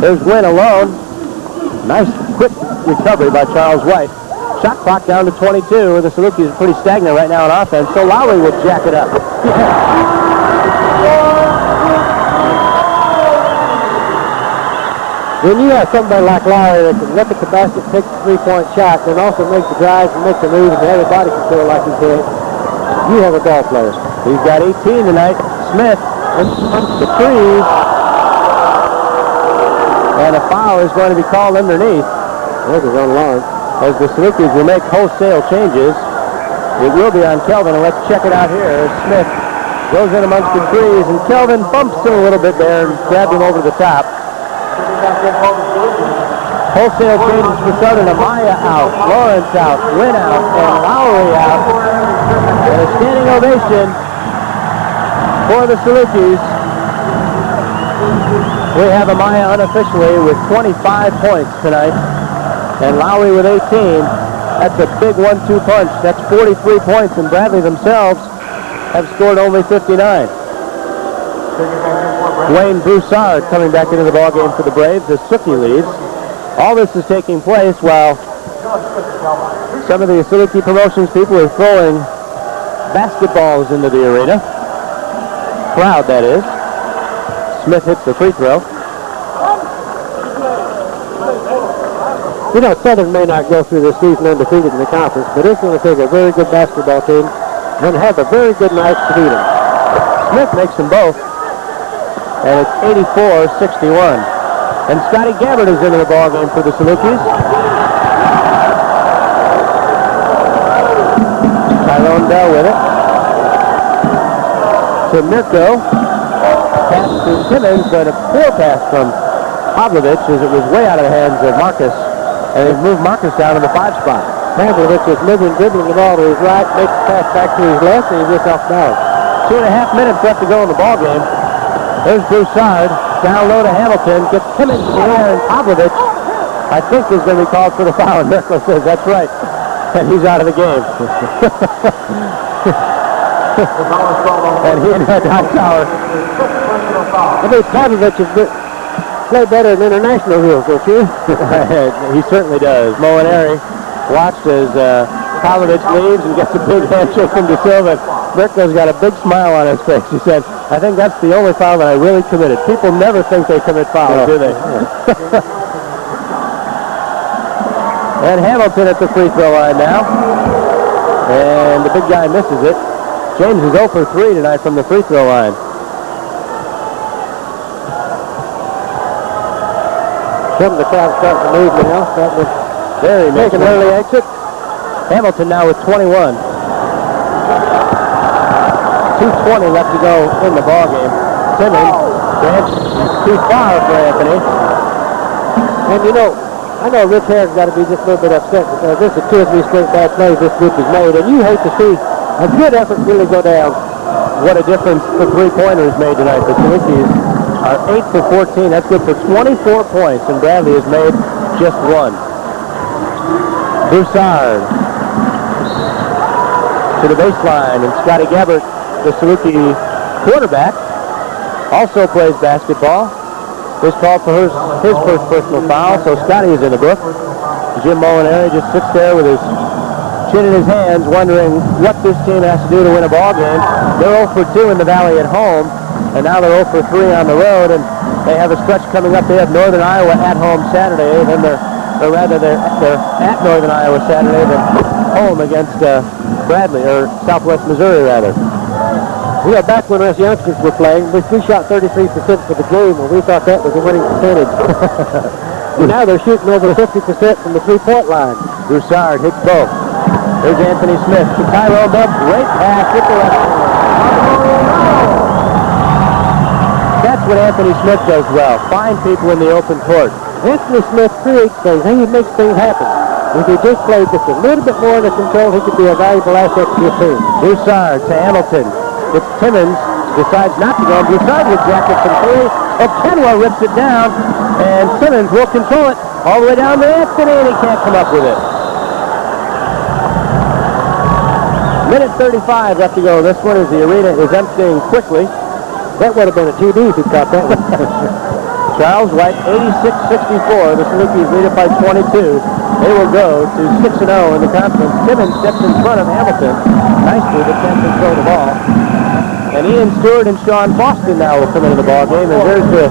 There's Wynn alone. Nice quick recovery by Charles White. Shot clock down to 22. The Salukis are pretty stagnant right now on offense, so Lowry will jack it up. When you have somebody like Lowry that can look at the basket, take the three-point shot, and also make the drives and make the moves and have a body control like he did, you have a ball player. He's got 18 tonight. Smith, the three. And a foul is going to be called underneath. There's his own Lawrence. As the Salukis will make wholesale changes. It will be on Kelvin, and let's check it out here. Smith goes in amongst the trees, and Kelvin bumps him a little bit there and grabbed him over the top. Wholesale changes for Southern. Amaya out, Lawrence out, Wynn out, and Lowry out. And a standing ovation for the Salukis. We have Amaya unofficially with 25 points tonight, and Lowry with 18. That's a big 1-2 punch. That's 43 points, and Bradley themselves have scored only 59. Wayne Broussard coming back into the ballgame for the Braves as Suki leads. All this is taking place while some of the Saluki Promotions people are throwing basketballs into the arena. Crowd, that is. Smith hits the free throw. You know, Southern may not go through this season undefeated in the conference, but it's going to take a very good basketball team and have a very good night to beat them. Smith makes them both, and it's 84-61. And Scotty Gabbard is into the ballgame for the Salukis. Tyrone Bell with it. To Mirko. Pass to Simmons, but a poor pass from Pavlovich as it was way out of the hands of Marcus. And they've moved Marcus down to the 5 spot. Pavlovich is moving, dribbling the ball to his right, makes the pass back to his left, and he's just off balance. 2.5 minutes left to go in the ballgame. There's Broussard. Down low to Hamilton. Gets him into the air, and Pavlovich, I think, is going to be called for the foul. And Mirko says, that's right. And he's out of the game. And he and Hightower. I think Pavlovich has played better in international rules, don't you? He certainly does. Molinari watched as Pavlovich leaves and gets a big handshake from DeSilva. Mirko's got a big smile on his face. He said, I think that's the only foul that I really committed. People never think they commit fouls, do they? And Hamilton at the free throw line now. And the big guy misses it. James is 0 for 3 tonight from the free throw line. Some of the crowd starting to move now. There he makes an early exit. Hamilton now with 21. 2:20 left to go in the ballgame. Simmons, too far for Anthony. And you know, I know Rich Harris got to be just a little bit upset because this is 2 or 3 straight bad plays this group has made, and you hate to see a good effort really go down. What a difference the three-pointers made tonight. The Salukis are 8 for 14. That's good for 24 points, and Bradley has made just 1. Broussard to the baseline, and Scotty Gabbard, the Saluki quarterback, also plays basketball. Is called for his first personal foul, so Scotty is in the book. Jim Molinari just sits there with his chin in his hands, wondering what this team has to do to win a ball game. They're 0 for 2 in the Valley at home, and now they're 0 for 3 on the road, and they have a stretch coming up. They have Northern Iowa at home Saturday, and then they're at Northern Iowa Saturday, then home against Bradley, or Southwest Missouri, rather. You know, back when us youngsters were playing, we shot 33% for the game, and we thought that was a winning percentage. And now they're shooting over 50% from the three-point line. Broussard hits both. There's Anthony Smith to Tyrone Bell. Great pass with the left hand. That's what Anthony Smith does well. Find people in the open court. Anthony Smith creates things. He makes things happen. If he just played just a little bit more under control, he could be a valuable asset to your team. Broussard to Hamilton. It's Timmons. Decides not to go. Broussard with jacket from three. Kenwa rips it down, and Simmons will control it all the way down to Anthony, and he can't come up with it. Minute 35 left to go. This one as the arena is emptying quickly. That would have been a TD if he caught that one. Charles White, 86-64. The Salukis lead it by 22. They will go to 6-0 in the conference. Timmons steps in front of Hamilton nicely, but can't control the ball. And Ian Stewart and Sean Boston now will come into the ball game. And there's the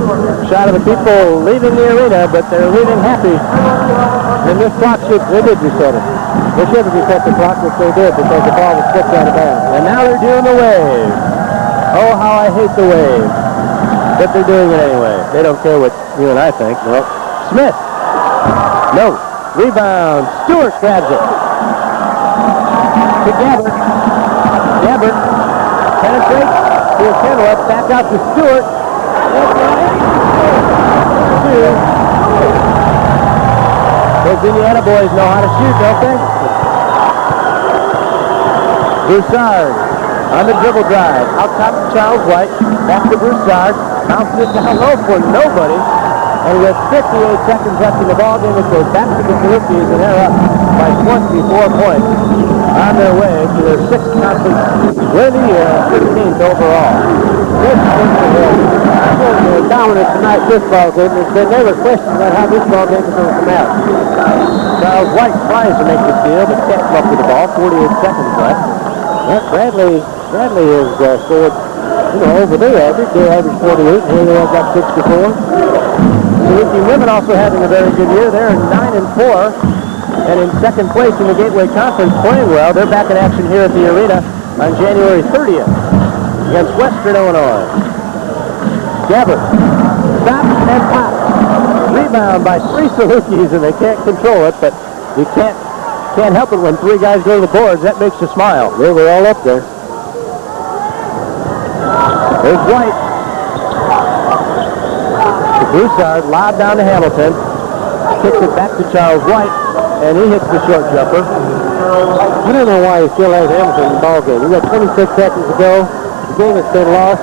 shot of the people leaving the arena, but they're leaving happy. And this clock they did reset it. They should have reset the clock, which they did, because the ball was kicked out of bounds. And now they're doing the wave. Oh, how I hate the wave. But they're doing it anyway. They don't care what you and I think. Well, Smith. No. Rebound. Stewart grabs it. To Gabbert. Gabbert penetrates to Kenwa. Back out to Stewart. Those Indiana boys know how to shoot, don't they? Broussard on the dribble drive. Out top to Charles White. Back to Broussard. Bounces it down low for nobody. And with 58 seconds left in the ballgame, it goes back to the Salukis, and they're up by 24 points on their way to their 6th conference win of the year, 15th overall. This is dominant tonight, this ball game. They never questioned about how this ball game is going to come out. Charles White tries to make the steal, but can't come up with the ball. 48 seconds left. Bradley has scored, over their average. They average 48, and here they have got 64. Saluki women also having a very good year. They're 9-4, and in second place in the Gateway Conference, playing well. They're back in action here at the arena on January 30th against Western Illinois. Gabbert stops and pops. Rebound by 3 Salukis, and they can't control it, but you can't help it when 3 guys go to the boards. That makes you smile. They were all up there. There's White. Broussard lobbed down to Hamilton. Kicks it back to Charles White, and he hits the short jumper. I don't know why he still has Hamilton in the ball game. We got 26 seconds to go. The game has been lost.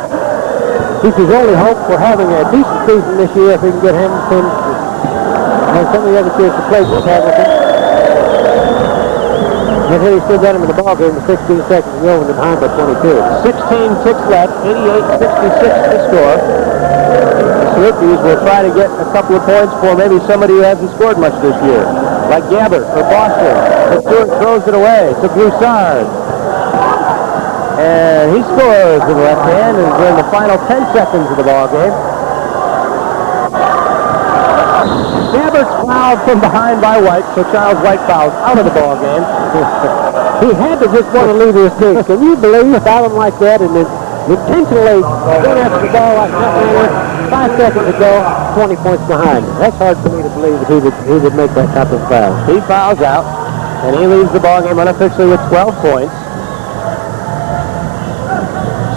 This is only hope for having a decent season this year if we can get Hamilton and some of the other kids to play with Hamilton. And here he still got him in the ball game with 16 seconds to go and they're behind by 22. 16-6 left, 88-66 to score. The Salukis will try to get a couple of points for maybe somebody who hasn't scored much this year, like Gabbert or Boston. But Stewart throws it away to Broussard. And he scores with the left hand, and we're in the final 10 seconds of the ball game. Gabbert's fouled from behind by White, so Charles White fouls out of the ball game. He had to just want to leave his team. Can you believe fouling like that and then intentionally going after the ball like that? 5 seconds ago, 20 points behind. That's hard for me to believe that he would make that type of foul. He fouls out, and he leaves the ball game unofficially with 12 points.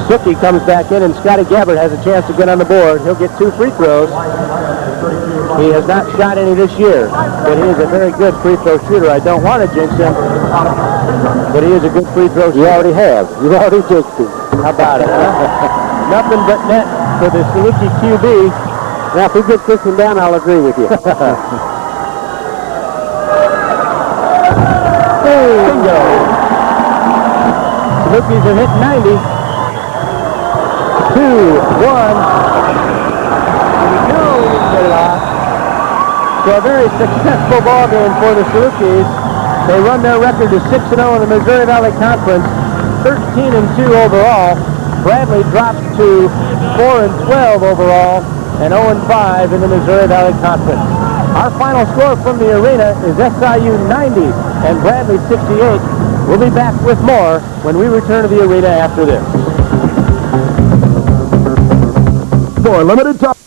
Suki comes back in, and Scotty Gabbert has a chance to get on the board. He'll get 2 free throws. He has not shot any this year, but he is a very good free throw shooter. I don't want to jinx him, but he is a good free throw shooter. You already have. You already jinxed him. How about it, huh? Nothing but net for the Saluki QB. Now, if he gets this one down, I'll agree with you. Bingo. Salukis have hit 90. 2, 1. No, he didn't get it off. So a very successful ball game for the Salukis. They run their record to 6-0 in the Missouri Valley Conference, 13-2 overall. Bradley drops to 4-12 overall and 0-5 in the Missouri Valley Conference. Our final score from the arena is SIU 90 and Bradley 68. We'll be back with more when we return to the arena after this. For limited time.